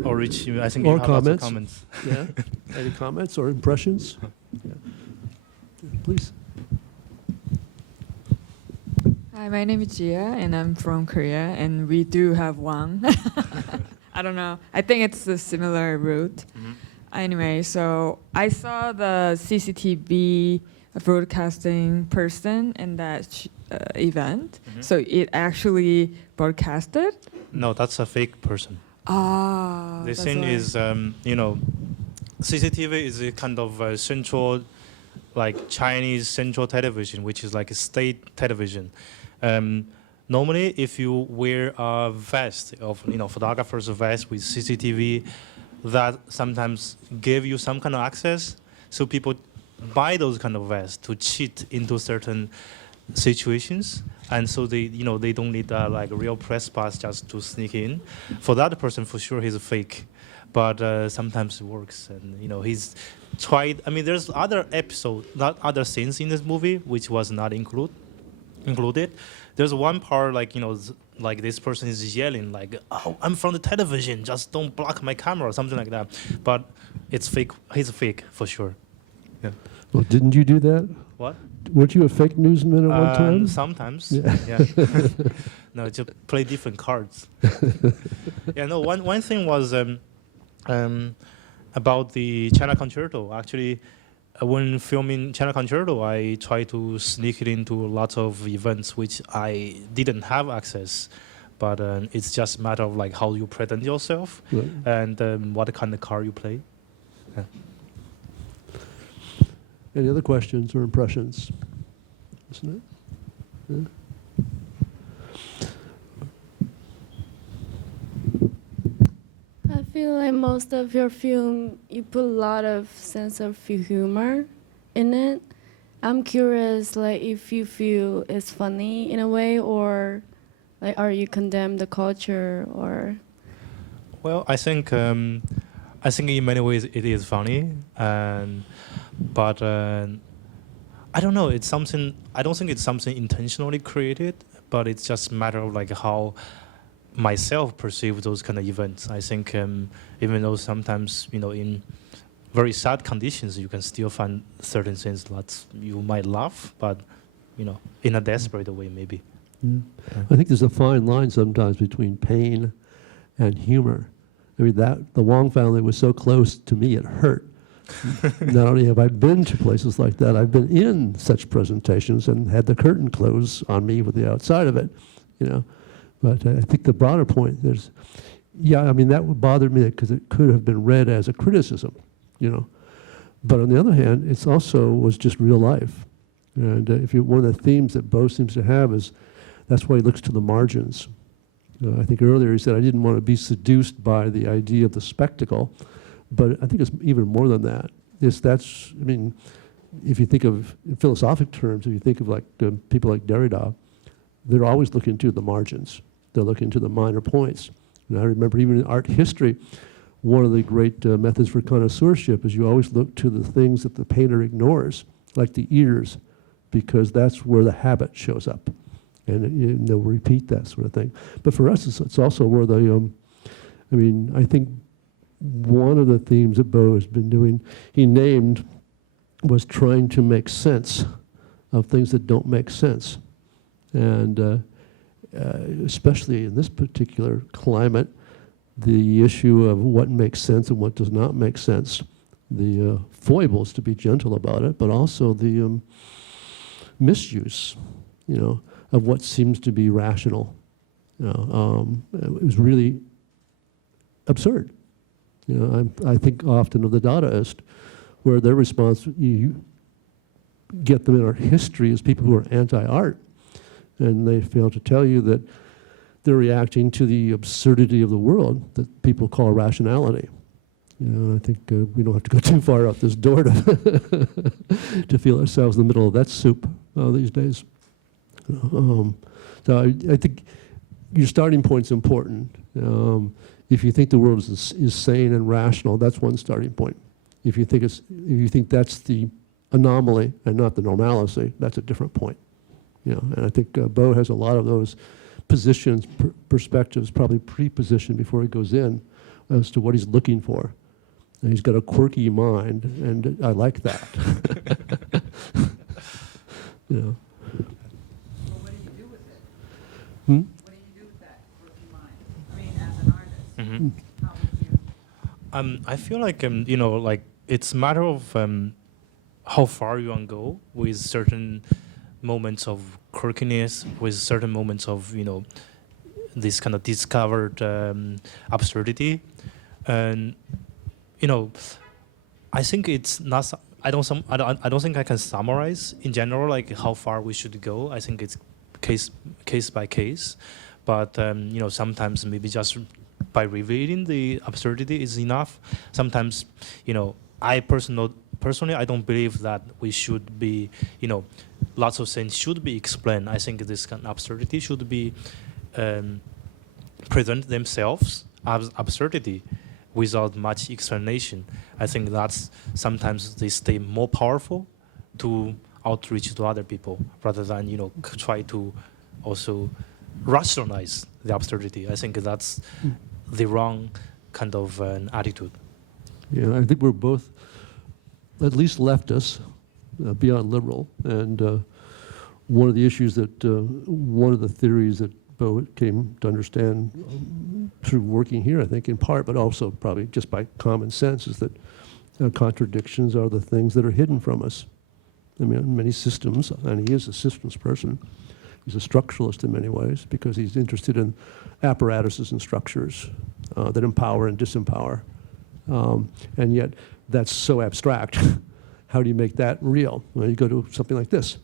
Or Richie, I think you have lots of comments. Yeah. Any comments or impressions? Yeah. please. Hi, my name is Jia, and I'm from Korea, and we do have Wang. I don't know. I think it's a similar route. Anyway, so I saw the CCTV broadcasting person in that event. So it actually broadcasted? No, that's a fake person. Ah. The thing is, CCTV is a kind of central, like Chinese central television, which is like a state television. Normally, if you wear a vest of photographer's vest with CCTV, that sometimes give you some kind of access. So people buy those kind of vests to cheat into certain situations, and so they don't need like a real press pass just to sneak in. For that person, for sure, he's a fake, but sometimes it works, and he's tried. I mean, there's other other scenes in this movie which was not included. There's one part like like this person is yelling like, "Oh, I'm from the television, just don't block my camera," or something like that. But it's fake. He's a fake for sure. Yeah. Well, didn't you do that? What? Weren't you a fake newsman at one time? Sometimes. Yeah. No, just play different cards. Yeah. No. One thing was about the China Concerto. Actually, when filming China Concerto, I tried to sneak it into lots of events which I didn't have access. But it's just a matter of like how you present yourself and what kind of card you play. Yeah. Any other questions or impressions? Isn't it? Yeah. I feel like most of your film, you put a lot of sense of humor in it. I'm curious, like, if you feel it's funny in a way, or like, are you condemn the culture, or? Well, I think in many ways it is funny, but I don't know. It's something. I don't think it's something intentionally created, but it's just a matter of like how myself perceive those kind of events. I think even though sometimes in very sad conditions you can still find certain things that you might laugh, but in a desperate way maybe. Yeah. I think there's a fine line sometimes between pain and humor. I mean, the Wang family was so close to me, it hurt. Not only have I been to places like that, I've been in such presentations and had the curtain close on me with the outside of it, But I think the broader point, I mean, that would bother me because it could have been read as a criticism, But on the other hand, it's also was just real life. And one of the themes that Bo seems to have is that's why he looks to the margins. I think earlier he said, I didn't want to be seduced by the idea of the spectacle, but I think it's even more than that. I mean, if you think of, in philosophic terms, if you think of like people like Derrida, they're always looking to the margins. They're looking to the minor points. And I remember even in art history, one of the great methods for connoisseurship is you always look to the things that the painter ignores, like the ears, because that's where the habit shows up. And they'll repeat that sort of thing. But for us, it's also where I think one of the themes that Bo has been doing, he named, was trying to make sense of things that don't make sense. And especially in this particular climate, the issue of what makes sense and what does not make sense, the foibles, to be gentle about it, but also the misuse, of what seems to be rational. It was really absurd. I think often of the Dadaist, where their response, you get them in our history as people who are anti-art, and they fail to tell you that they're reacting to the absurdity of the world that people call rationality. I think we don't have to go too far out this door to to feel ourselves in the middle of that soup these days. So I think your starting point's important. If you think the world is sane and rational, that's one starting point. If you think that's the anomaly and not the normalcy, that's a different point. And I think Bo has a lot of those positions, perspectives, probably pre-positioned before he goes in as to what he's looking for. And he's got a quirky mind, and I like that. you know. So what do you do with it? Hmm? What do you do with that working mind? I mean, as an artist, how would you? I feel like you know, like it's a matter of how far you want to go with certain moments of quirkiness, with certain moments of, you know, this kind of discovered absurdity, and you know, I think it's not. I don't think I can summarize in general like how far we should go. I think it's case by case, but you know, sometimes maybe just by revealing the absurdity is enough. Sometimes, you know, I personally I don't believe that we should be, you know, lots of things should be explained. I think this kind of absurdity should be present themselves as absurdity without much explanation. I think that's sometimes they stay more powerful to outreach to other people rather than, you know, try to also rationalize the absurdity. I think that's the wrong kind of attitude. Yeah, I think we're both at least leftists, beyond liberal, and one of the issues that one of the theories that Bo came to understand through working here, I think in part, but also probably just by common sense, is that contradictions are the things that are hidden from us. I mean, many systems, and he is a systems person. He's a structuralist in many ways because he's interested in apparatuses and structures that empower and disempower. And yet, that's so abstract. How do you make that real? Well, you go to something like this,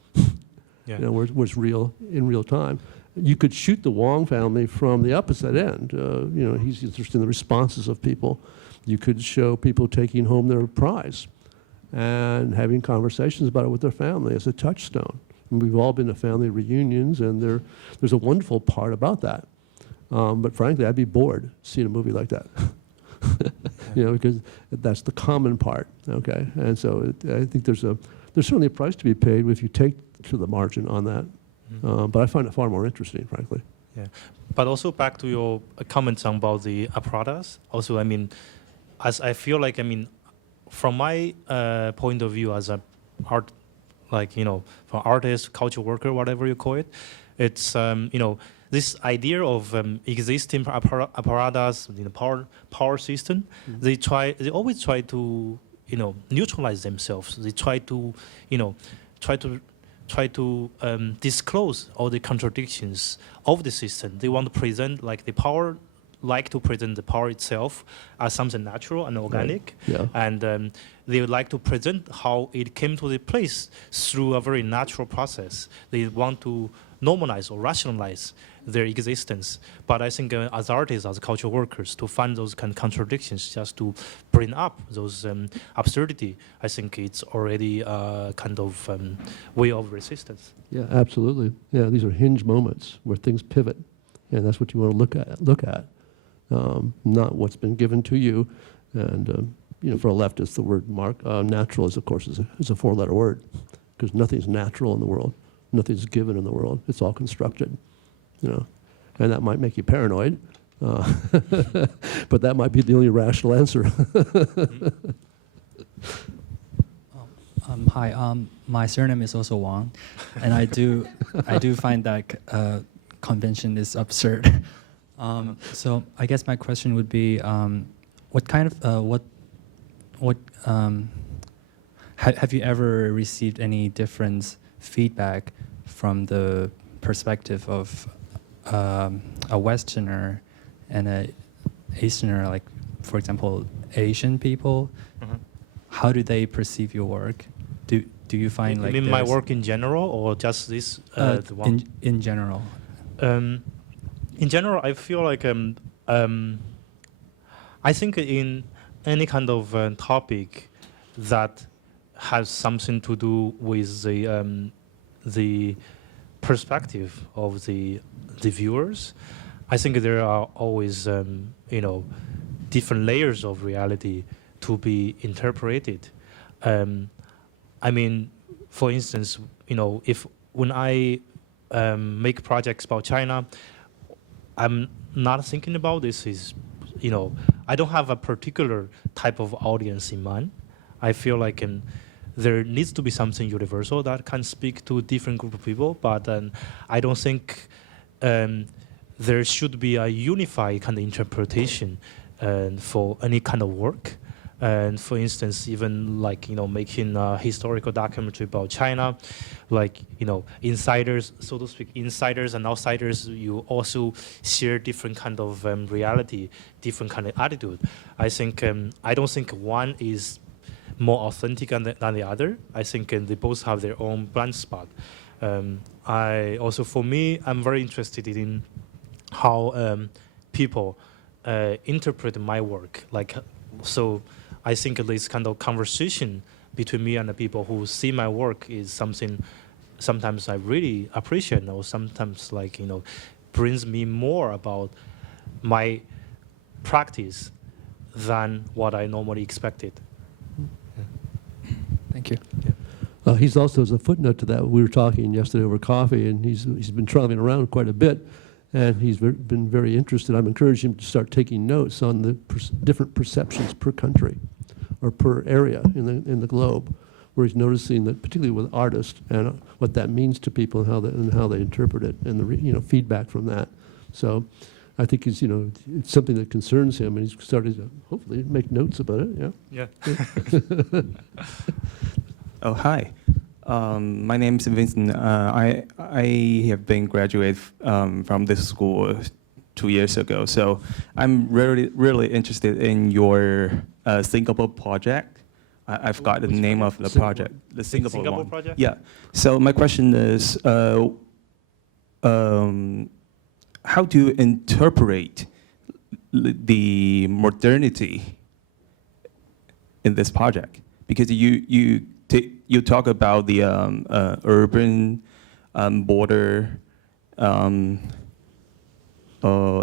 Yeah. you know, where it's real in real time. You could shoot the Wang family from the opposite end. You know, he's interested in the responses of people. You could show people taking home their prize and having conversations about it with their family as a touchstone. And we've all been to family reunions, and there's a wonderful part about that. But frankly, I'd be bored seeing a movie like that. You know, because that's the common part, okay? And so I think there's certainly a price to be paid if you take to the margin on that. But I find it far more interesting, frankly. Yeah, but also back to your comments about the apparatus. Also, I mean, as I feel like, I mean, from my point of view as a art, like, you know, for artist, culture worker, whatever you call it, it's you know, this idea of existing apparatus, you know, power system. They always try to, you know, neutralize themselves. They try to, you know, try to disclose all the contradictions of the system. They want to present like the power, like to present the power itself as something natural and organic. Right. Yeah. And they would like to present how it came to the place through a very natural process. They want to normalize or rationalize their existence. But I think as artists, as cultural workers, to find those kind of contradictions, just to bring up those absurdity, I think it's already a kind of way of resistance. Yeah, absolutely. Yeah, these are hinge moments where things pivot, and that's what you want to look at, not what's been given to you. And you know, for a leftist, the word natural is, of course, is a four-letter word, because nothing's natural in the world, nothing's given in the world. It's all constructed, you know, and that might make you paranoid, but that might be the only rational answer. Hi, my surname is also Wang, and I do find that convention is absurd. So I guess my question would be, what kind of have you ever received any different feedback from the perspective of a Westerner and a Easterner, like for example Asian people? How do they perceive your work? Do you find like you mean my work in general, or just this the one? In general? In general, I feel like I think in any kind of topic that has something to do with the perspective of the viewers, I think there are always you know, different layers of reality to be interpreted. I mean, for instance, you know, when I make projects about China, I'm not thinking about this is, you know, I don't have a particular type of audience in mind. I feel like there needs to be something universal that can speak to a different group of people, but I don't think there should be a unified kind of interpretation for any kind of work. And for instance, even like, making a historical documentary about China, like, insiders, so to speak, insiders and outsiders, you also share different kind of reality, different kind of attitude. I think, I don't think one is more authentic than the other. I think they both have their own blind spot. For me, I'm very interested in how people interpret my work. So I think this kind of conversation between me and the people who see my work is something sometimes I really appreciate, or sometimes brings me more about my practice than what I normally expected. Thank you. Yeah. He's also, as a footnote to that, we were talking yesterday over coffee, and he's been traveling around quite a bit, and he's been very interested. I'm encouraging him to start taking notes on the different perceptions per country or per area in the globe, where he's noticing that, particularly with artists, and what that means to people and how they interpret it, and the feedback from that. So I think it's something that concerns him, and he's started to hopefully make notes about it. Yeah. Yeah. Oh, hi. My name is Vincent. I have been graduated from this school 2 years ago. So I'm really interested in your Singapore project. I forgot the name of the project. The Singapore one. Project? Yeah. So my question is, how do you interpret the modernity in this project? Because you talk about the urban border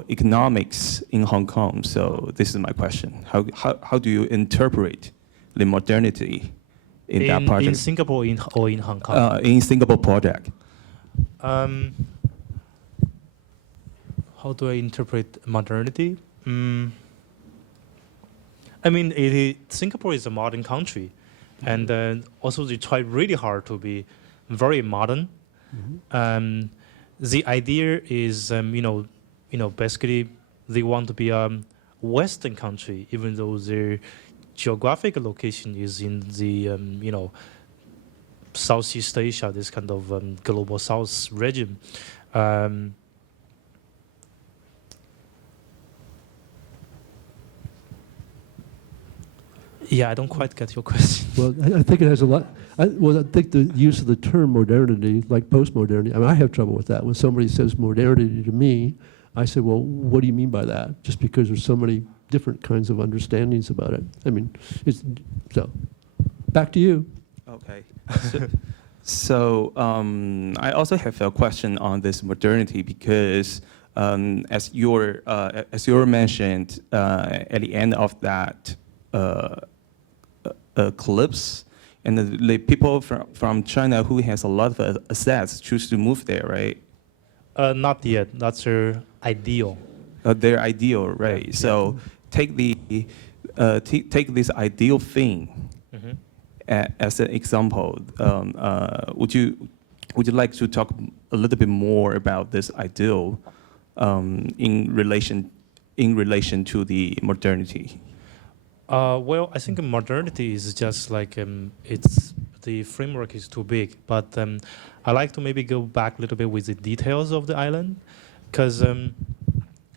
economics in Hong Kong. So this is my question. How do you interpret the modernity in that project? In Singapore or in Hong Kong? In Singapore project. How do I interpret modernity? Singapore is a modern country, and also they try really hard to be very modern. Mm-hmm. The idea is, basically they want to be a Western country, even though their geographic location is in the, Southeast Asia, this kind of global South region. Yeah, I don't quite get your question. Well, I think it has a lot. I think the use of the term modernity, like postmodernity, I have trouble with that. When somebody says modernity to me, I say, well, what do you mean by that? Just because there's so many different kinds of understandings about it. So back to you. Okay. So I also have a question on this modernity, because as you mentioned at the end of that clips, and the people from China who has a lot of assets choose to move there, right? Not yet. That's their ideal. Their ideal, right? Yeah. So take this ideal thing as an example. Would you like to talk a little bit more about this ideal in relation to the modernity? Well, I think modernity is just like the framework is too big. But I like to maybe go back a little bit with the details of the island, because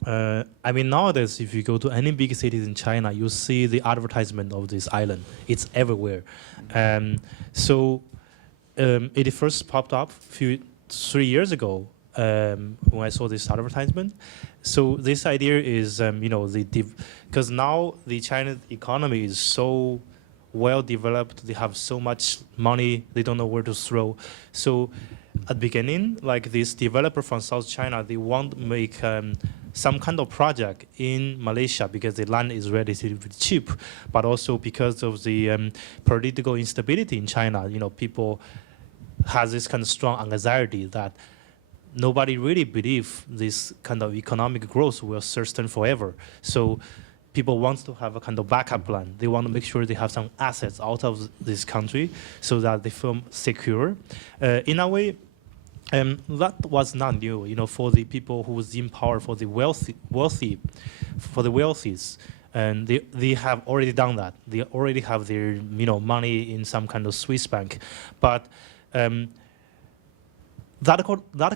nowadays if you go to any big cities in China, you see the advertisement of this island. It's everywhere. So it first popped up 3 years ago when I saw this advertisement. So this idea is, because now the Chinese economy is so well developed, they have so much money, they don't know where to throw. So at the beginning, like this developer from South China, they want to make some kind of project in Malaysia because the land is relatively cheap, but also because of the political instability in China. People has this kind of strong anxiety that nobody really believes this kind of economic growth will sustain forever. So people want to have a kind of backup plan. They want to make sure they have some assets out of this country so that they feel secure. In a way, that was not new, for the people who was in power, for the wealthies, and they have already done that. They already have their money in some kind of Swiss bank, but that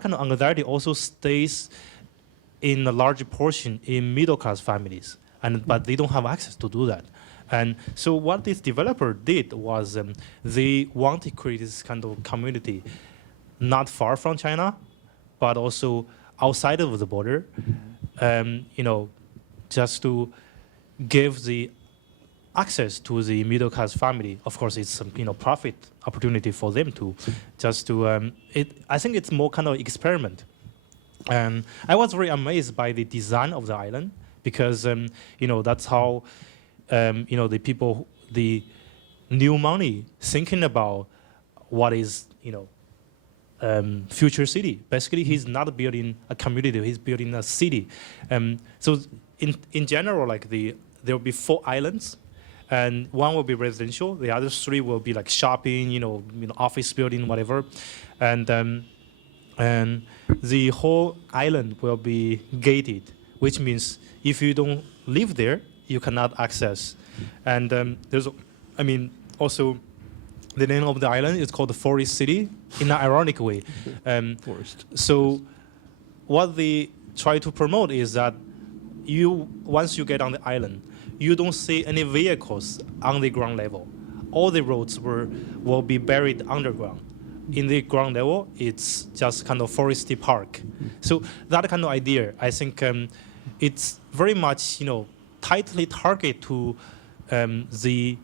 kind of anxiety also stays in a large portion in middle class families, but they don't have access to do that. And so what this developer did was they want to create this kind of community not far from China, but also outside of the border, just to give the access to the middle class family. Of course, it's some profit opportunity for them to just to. I think it's more kind of experiment, and I was very amazed by the design of the island because that's how the people, the new money thinking about what is future city. Basically, he's not building a community; he's building a city. So in general, like there will be 4 islands, and one will be residential. The other 3 will be like shopping, office building, whatever, and the whole island will be gated, which means if you don't live there, you cannot access. And there's, also. The name of the island is called the Forest City in an ironic way. Forest. So what they try to promote is that once you get on the island, you don't see any vehicles on the ground level. All the roads will be buried underground. In the ground level, it's just kind of foresty park. So that kind of idea, I think it's very much tightly targeted to the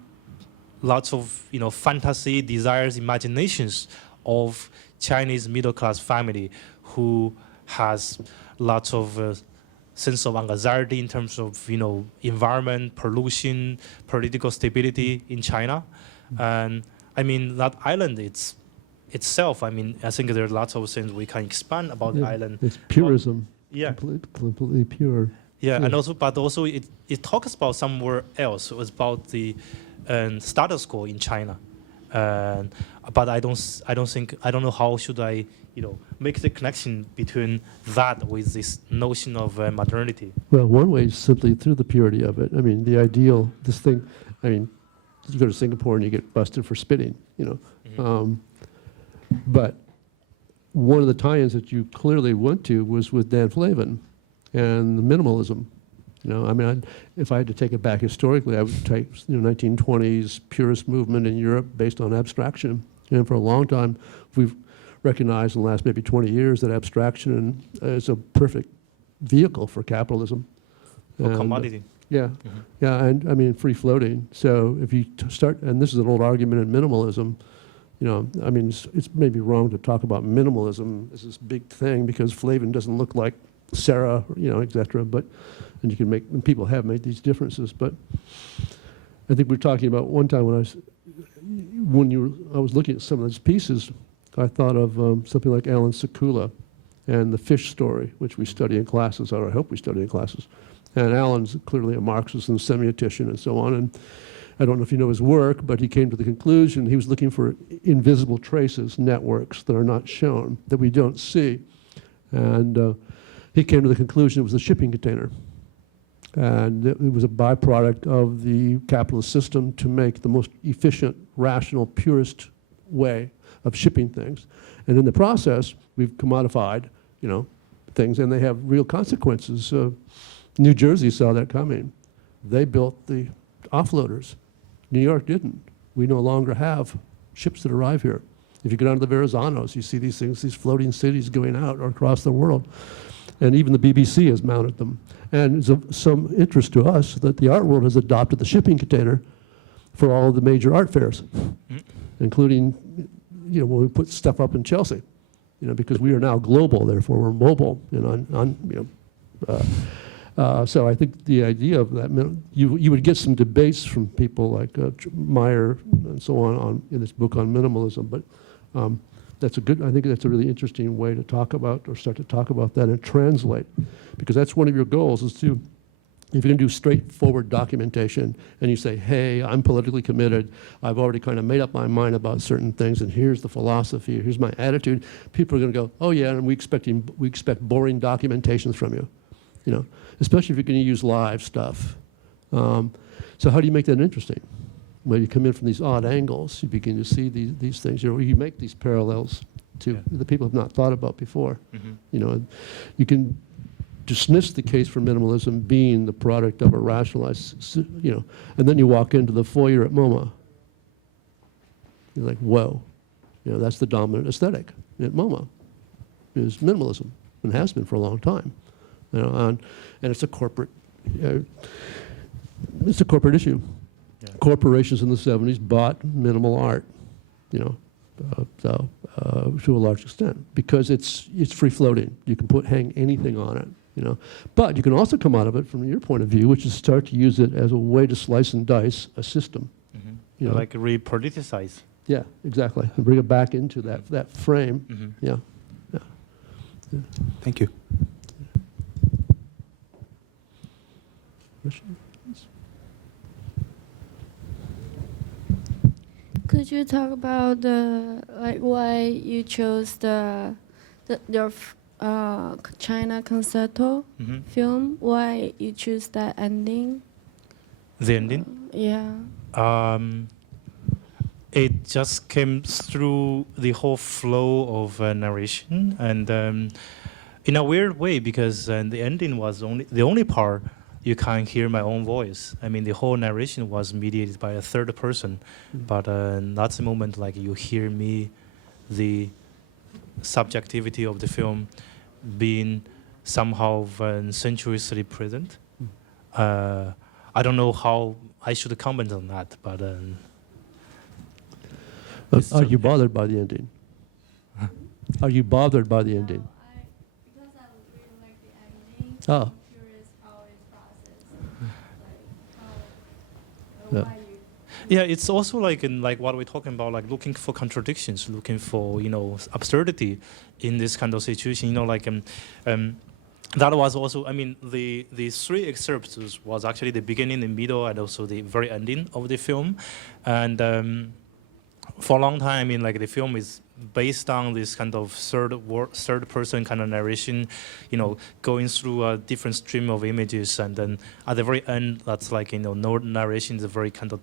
lots of fantasy, desires, imaginations of Chinese middle class family who has lots of sense of anxiety in terms of environment, pollution, political stability in China, and that island itself. I think there are lots of things we can expand about the island. It's purism. Yeah, completely pure. Yeah, and also it talks about somewhere else. It was about the status quo in China, but I don't know how should I make the connection between that with this notion of modernity. Well, one way is simply through the purity of it. The ideal, this thing. You go to Singapore and you get busted for spitting. But one of the tie-ins that you clearly went to was with Dan Flavin and the minimalism. If I had to take it back historically, I would take 1920s purist movement in Europe based on abstraction. And for a long time, we've recognized in the last maybe 20 years that abstraction is a perfect vehicle for capitalism. For commodity. Yeah, yeah, and free floating. So if you start, and this is an old argument in minimalism, it's maybe wrong to talk about minimalism as this big thing because Flavin doesn't look like Sarah, et cetera, and you can and people have made these differences, but I think we were talking about one time I was looking at some of those pieces, I thought of something like Alan Sekula and the fish story, which we study in classes, or I hope we study in classes. And Alan's clearly a Marxist and semiotician and so on, and I don't know if you know his work, but he came to the conclusion he was looking for invisible traces, networks that are not shown, that we don't see. And he came to the conclusion it was the shipping container. And it was a byproduct of the capitalist system to make the most efficient, rational, purest way of shipping things. And in the process, we've commodified, things, and they have real consequences. New Jersey saw that coming. They built the offloaders. New York didn't. We no longer have ships that arrive here. If you go down to the Verrazanos, you see these things, these floating cities going out across the world. And even the BBC has mounted them. And it's of some interest to us that the art world has adopted the shipping container for all of the major art fairs, including, when we put stuff up in Chelsea, because we are now global, therefore we're mobile. So I think the idea of that, you would get some debates from people like Meyer and so on in this book on minimalism, but I think that's a really interesting way to talk about or start to talk about that and translate, because that's one of your goals is to If you're going to do straightforward documentation and you say, hey, I'm politically committed, I've already kind of made up my mind about certain things, and here's the philosophy, here's my attitude, people are going to go, oh yeah, and we expect boring documentations from you, you know, especially if you're going to use live stuff. So how do you make that interesting? Well, you come in from these odd angles, you begin to see these things, you make these parallels to the people have not thought about before. You know, you can dismiss the case for minimalism being the product of a rationalized, you know, and then you walk into the foyer at MoMA. You're like, whoa, you know, that's the dominant aesthetic at MoMA, is minimalism, and has been for a long time. You know, and it's a corporate issue. Yeah. Corporations in the 70s bought minimal art, you know, to a large extent, because it's free floating. You can hang anything on it. You know, but you can also come out of it from your point of view, which is start to use it as a way to slice and dice a system. You know? Like repoliticize. Yeah, exactly, and bring it back into that frame. Yeah. Thank you. Could you talk about why you chose your China Concerto film? Why you choose that ending? The ending? Yeah. It just came through the whole flow of narration, and in a weird way, because the ending was the only part you can't hear my own voice. I mean, the whole narration was mediated by a third person, but that's the moment like you hear me, the subjectivity of the film being somehow sensuously present. I don't know how I should comment on that, but are you bothered by the ending? Are you bothered by the ending? Because I really like the ending. Oh. I'm curious how it's processed. Like how, why you. Yeah, it's also like in like what we're talking about, like looking for contradictions, looking for, you know, absurdity in this kind of situation. You know, like that was also, I mean, the three excerpts was actually the beginning, the middle, and also the very ending of the film. And for a long time, I mean, like the film is based on this kind of third person kind of narration, you know, going through a different stream of images, and then at the very end, that's like, you know, no narration, is a very kind of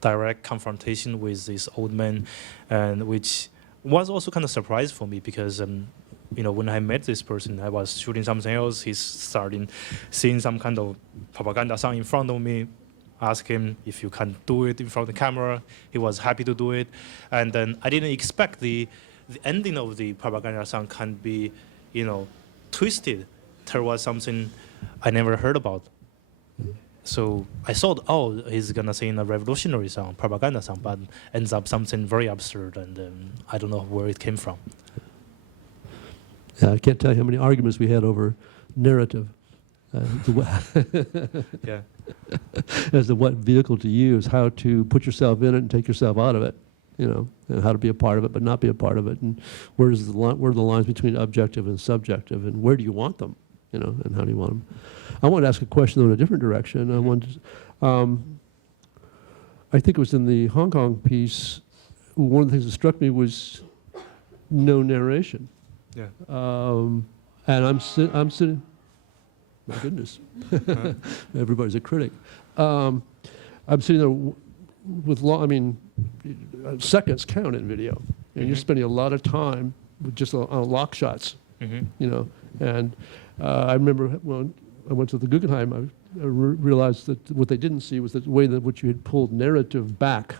direct confrontation with this old man, and which was also kind of surprise for me, because you know, when I met this person, I was shooting something else. He's starting seeing some kind of propaganda song in front of me. Ask him if you can do it in front of the camera. He was happy to do it, and then I didn't expect the ending of the propaganda song can be, you know, twisted towards something I never heard about. So I thought, oh, he's gonna sing a revolutionary song, propaganda song, but ends up something very absurd, and I don't know where it came from. Yeah, I can't tell you how many arguments we had over narrative. Yeah. As to what vehicle to use, how to put yourself in it and take yourself out of it, you know, and how to be a part of it but not be a part of it, and where are the lines between objective and subjective, and where do you want them, you know, and how do you want them? I want to ask a question in a different direction. I wanted, I think it was in the Hong Kong piece, one of the things that struck me was no narration. Yeah. And I'm sitting. My goodness, everybody's a critic. I'm sitting there with seconds count in video, and you're spending a lot of time with just on lock shots, you know. And I remember when I went to the Guggenheim, I realized that what they didn't see was the way that which you had pulled narrative back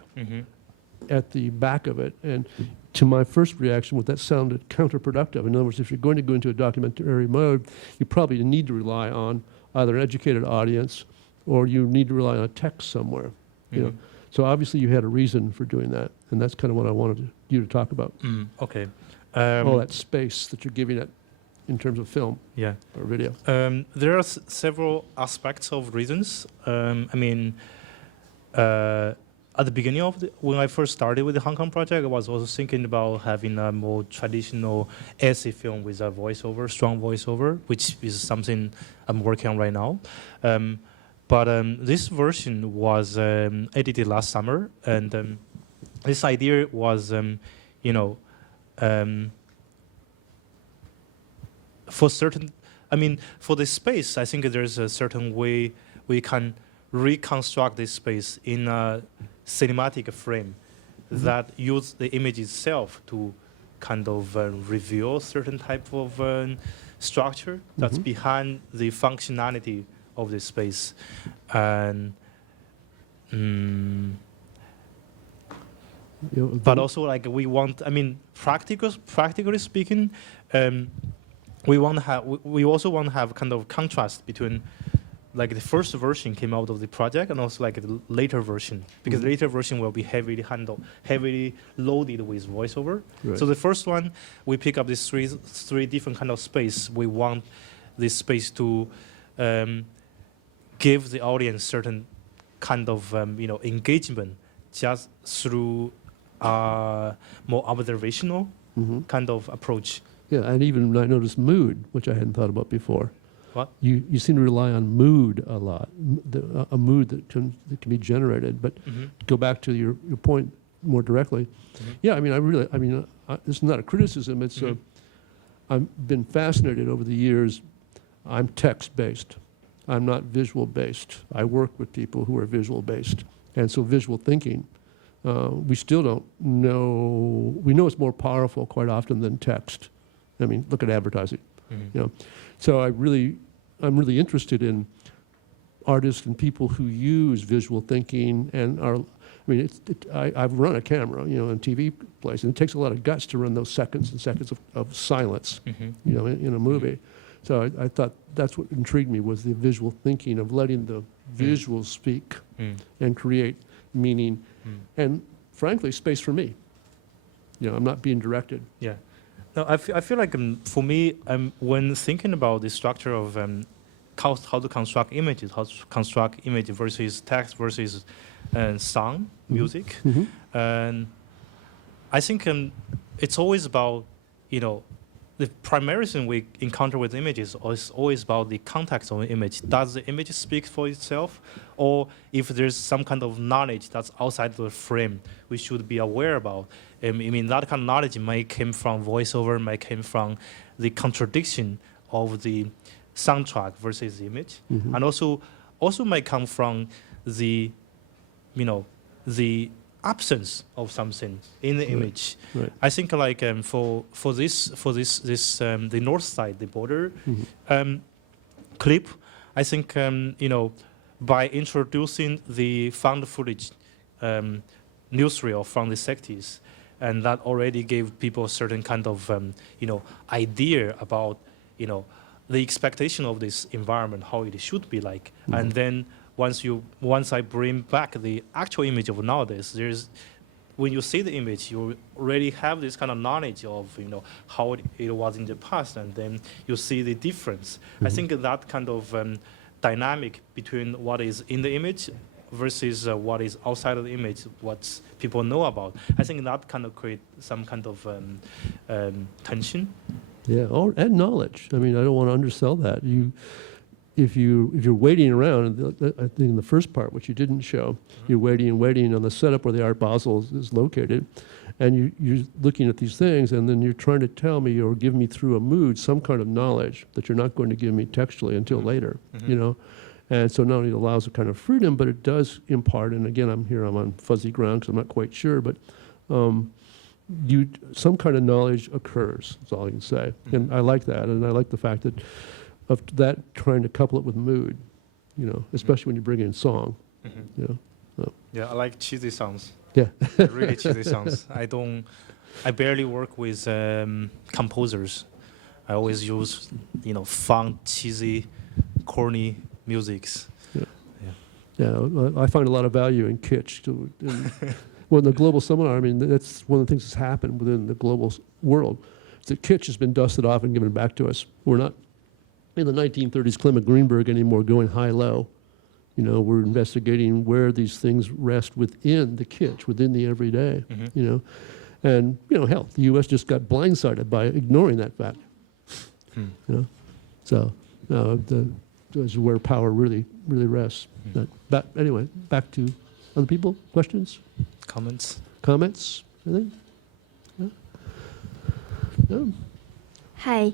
at the back of it. And to my first reaction, what that sounded counterproductive. In other words, if you're going to go into a documentary mode, you probably need to rely on either an educated audience or you need to rely on a text somewhere. You know? So obviously you had a reason for doing that, and that's kind of what I wanted you to talk about. Okay. All that space that you're giving it in terms of film or video. There are several aspects of reasons. I mean, at the beginning of when I first started with the Hong Kong project, I was also thinking about having a more traditional essay film with a voiceover, strong voiceover, which is something I'm working on right now. But this version was edited last summer, and this idea was, for certain, for the space, I think there's a certain way we can reconstruct this space in a cinematic frame that use the image itself to kind of reveal certain type of structure that's behind the functionality of the space. And but also, like, we want, practically speaking, we also want to have kind of contrast between, like, the first version came out of the project and also like the later version, because the later version will be heavily loaded with voiceover. Right. So the first one, we pick up these three different kind of space. We want this space to give the audience certain kind of engagement just through more observational kind of approach. Yeah, and even I noticed mood, which I hadn't thought about before. What? You seem to rely on mood a lot, a mood that can be generated. But to go back to your point more directly, yeah, this is not a criticism. It's I've been fascinated over the years. I'm text-based. I'm not visual-based. I work with people who are visual-based. And so visual thinking, we still don't know. We know it's more powerful quite often than text. Look at advertising. So I'm really interested in artists and people who use visual thinking and are. I've run a camera, in TV place, and it takes a lot of guts to run those seconds and seconds of silence, in a movie. So I thought that's what intrigued me, was the visual thinking of letting the visuals speak and create meaning, and frankly, space for me. I'm not being directed. Yeah. No, I feel like for me, when thinking about the structure of how to construct images, how to construct image versus text versus sound, music, and I think it's always about, the primary thing we encounter with images is always about the context of an image. Does the image speak for itself? Or if there's some kind of knowledge that's outside the frame, we should be aware about. That kind of knowledge may come from voiceover, may come from the contradiction of the soundtrack versus the image. And also may come from the, the absence of something in the image. Right. I think like for this the north side, the border clip, I think by introducing the found footage newsreel from the 60s, and that already gave people a certain kind of idea about the expectation of this environment, how it should be like, and then once I bring back the actual image of nowadays, when you see the image, you already have this kind of knowledge of how it was in the past, and then you see the difference. I think that kind of dynamic between what is in the image versus what is outside of the image, what people know about, I think that kind of create some kind of tension. Yeah, and knowledge. I don't want to undersell that. If you're waiting around, I think in the first part, which you didn't show, you're waiting on the setup where the Art Basel is located, and you're looking at these things, and then you're trying to tell me or give me through a mood some kind of knowledge that you're not going to give me textually until later, And so not only allows a kind of freedom, but it does impart, and again, I'm on fuzzy ground because I'm not quite sure, but some kind of knowledge occurs, that's all I can say. And I like that, and I like the fact that of that trying to couple it with mood, especially when you bring in song, So. Yeah, I like cheesy songs. Yeah. Really cheesy songs. I barely work with composers. I always use, fun, cheesy, corny musics. Yeah, I find a lot of value in kitsch. Well, in the global seminar, that's one of the things that's happened within the global world. Is that kitsch has been dusted off and given back to us. We're not in the 1930s Clement Greenberg anymore going high-low. We're investigating where these things rest within the kitsch, within the everyday, And, hell, the U.S. just got blindsided by ignoring that fact. So, is where power really rests. But anyway, back to other people. Questions? Comments? Anything? Yeah? No? Hi,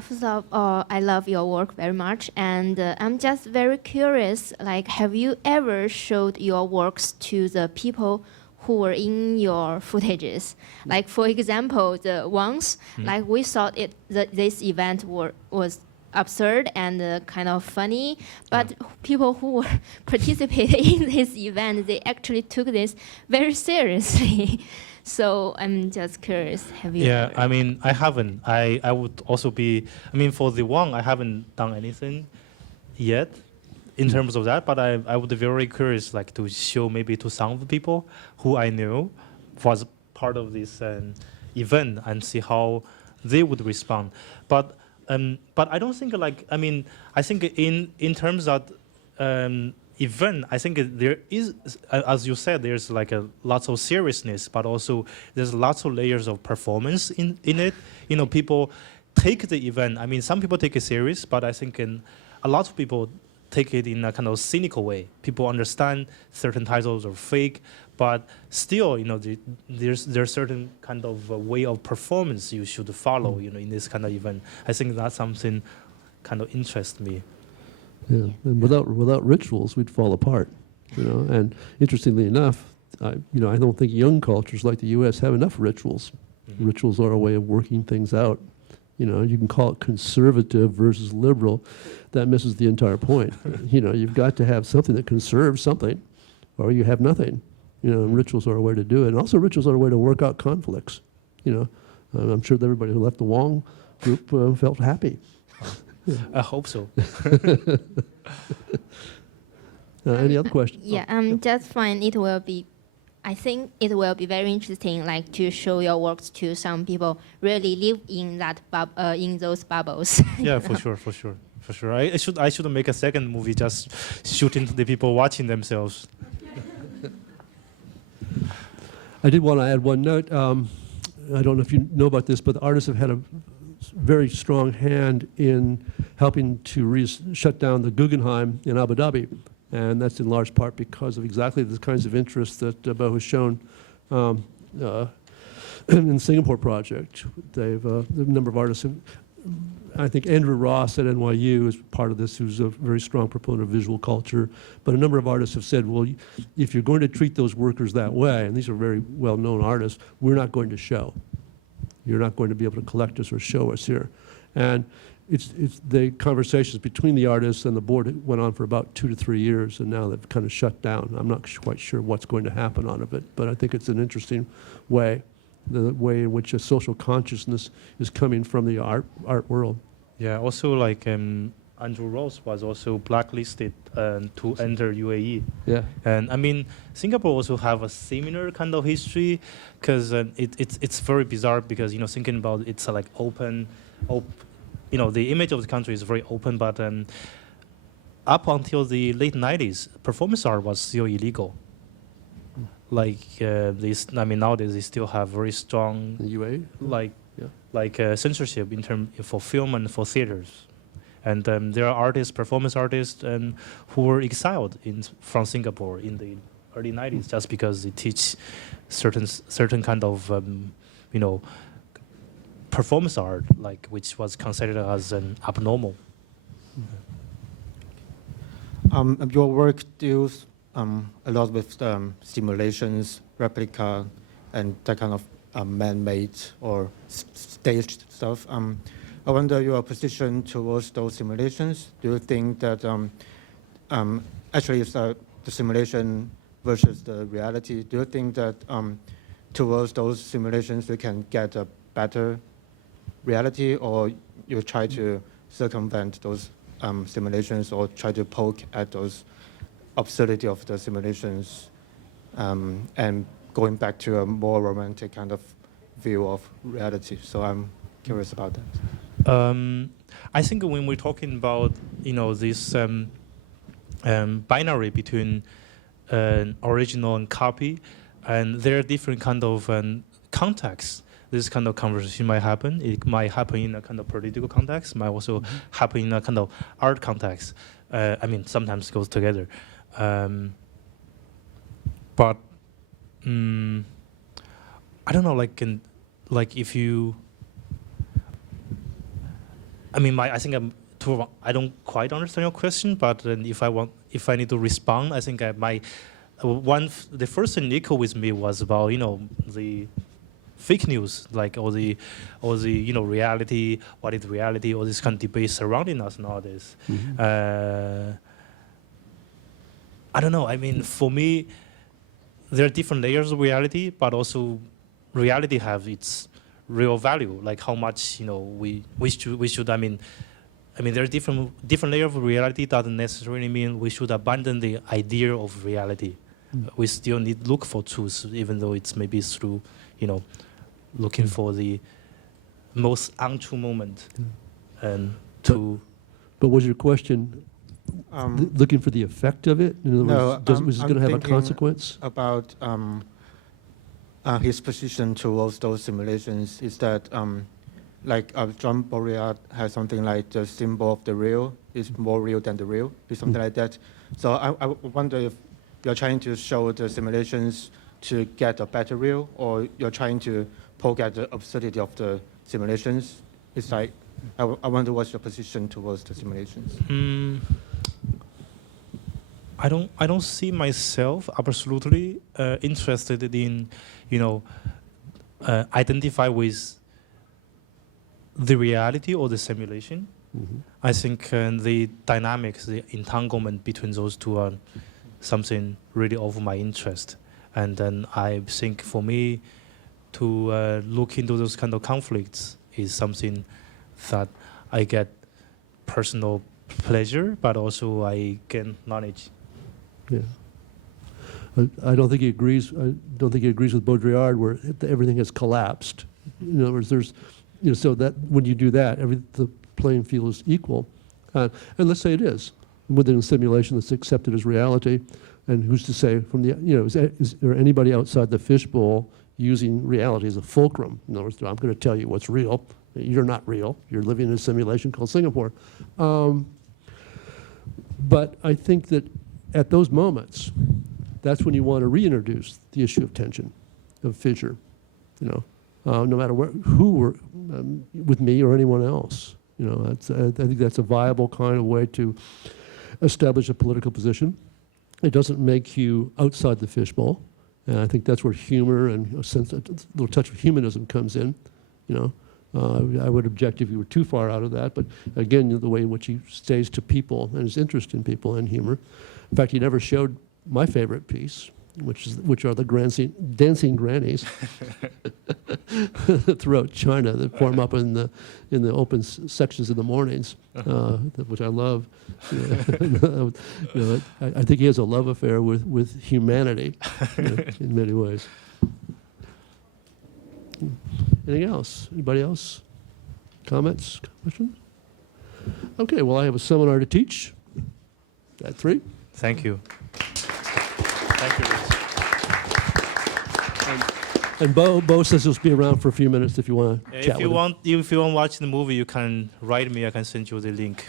first of all, I love your work very much, and I'm just very curious, like, have you ever showed your works to the people who were in your footages? Like, for example, the ones, like, we thought this event was absurd and kind of funny, but people who were participating in this event, they actually took this very seriously. So I'm just curious, have you? Yeah, I mean, I haven't. I would also be, I mean, for the Wang, I haven't done anything yet in terms of that, but I would be very curious, like, to show maybe to some of the people who I knew was part of this event and see how they would respond. But I don't think, like, I mean, I think in terms of event, I think there is, as you said, there's like lots of seriousness, but also there's lots of layers of performance in it. You know, people take the event. I mean, some people take it serious, but I think a lot of people take it in a kind of cynical way. People understand certain titles are fake, but still, you know, there's certain kind of way of performance you should follow, you know, in this kind of event. I think that's something kind of interests me. Yeah, and without rituals, we'd fall apart, you know. And interestingly enough, I don't think young cultures like the U.S. have enough rituals. Rituals are a way of working things out. You know, you can call it conservative versus liberal. That misses the entire point. You know, you've got to have something that conserves something, or you have nothing. You know, and rituals are a way to do it. And also rituals are a way to work out conflicts. You know, I'm sure that everybody who left the Wang group felt happy. I hope so. Any other questions? Yeah, just find it will be, I think it will be very interesting, like, to show your works to some people really live in that in those bubbles. Yeah, for sure. I should make a second movie just shooting the people watching themselves. I did want to add one note. I don't know if you know about this, but the artists have had a very strong hand in helping to shut down the Guggenheim in Abu Dhabi. And that's in large part because of exactly the kinds of interests that Bo has shown in the Singapore project. They've a number of artists. I think Andrew Ross at NYU is part of this, who's a very strong proponent of visual culture. But a number of artists have said, well, if you're going to treat those workers that way, and these are very well-known artists, we're not going to show. You're not going to be able to collect us or show us here. And it's the conversations between the artists and the board went on for about 2 to 3 years, and now they've kind of shut down. I'm not quite sure what's going to happen out of it, but I think it's an interesting way, the way in which a social consciousness is coming from the art world. Yeah, also like Andrew Ross was also blacklisted to enter UAE. Yeah. And I mean, Singapore also have a similar kind of history, because it's very bizarre, because, you know, thinking about it's like open, you know, the image of the country is very open, but up until the late 90s, performance art was still illegal. Like I mean, nowadays they still have very strong UAE, like censorship in for film and for theaters. And there are artists, performance artists, who were exiled from Singapore in the early 90s just because they teach certain kind of, you know, performance art, like, which was considered as abnormal. Your work deals a lot with simulations, replica, and that kind of man-made or staged stuff. I wonder your position towards those simulations. Do you think that actually it's the simulation versus the reality? Do you think that towards those simulations we can get a better reality, or you try to circumvent those simulations, or try to poke at those absurdity of the simulations, and going back to a more romantic kind of view of reality? So I'm curious about that. I think when we're talking about, you know, this binary between original and copy, and there are different kind of contexts. This kind of conversation might happen. It might happen in a kind of political context, might also happen in a kind of art context. I mean, sometimes goes together. But I don't know, like if you, I mean, I think I don't quite understand your question, but if I need to respond, I think the first thing echo with me was about, the fake news, like all the reality, what is reality, all this kind of debate surrounding us nowadays. I don't know. I mean, for me, there are different layers of reality, but also reality have its real value. Like how much we should. I mean, there are different layers of reality. Doesn't necessarily mean we should abandon the idea of reality. We still need to look for truth, even though it's maybe through, looking for the most untrue moment, and to. But was your question looking for the effect of it? In other words, was it going to have a consequence? About his position towards those simulations is that, like John Baudrillard has something like the symbol of the real is more real than the real, is something like that. So I wonder if you're trying to show the simulations to get a better real, or you're trying to poke at the absurdity of the simulations. It's like, I wonder what's your position towards the simulations. I don't see myself absolutely interested in, identify with the reality or the simulation. I think the dynamics, the entanglement between those two are something really of my interest. And then I think for me to look into those kind of conflicts is something that I get personal pleasure, but also I gain knowledge. Yeah, I don't think he agrees. I don't think he agrees with Baudrillard, where everything has collapsed. In other words, there's, so that when you do that, the playing field is equal, and let's say it is within a simulation that's accepted as reality, and who's to say from the, is there anybody outside the fishbowl using reality as a fulcrum? In other words, I'm going to tell you what's real. You're not real. You're living in a simulation called Singapore. But I think that at those moments, that's when you want to reintroduce the issue of tension, of fissure, no matter who were with me or anyone else. I think that's a viable kind of way to establish a political position. It doesn't make you outside the fishbowl, and I think that's where humor and a little touch of humanism comes in. I would object if you were too far out of that, but again, the way in which he stays to people and his interest in people and humor. In fact, he never showed my favorite piece, which are the dancing grannies throughout China that form up in the open sections in the mornings, which I love. I think he has a love affair with humanity in many ways. Anything else? Anybody else? Comments? Questions? Okay, well, I have a seminar to teach at 3. Thank you. Thank you. And Bo says he'll be around for a few minutes if you want to chat with him. If you want to watch the movie, you can write me. I can send you the link.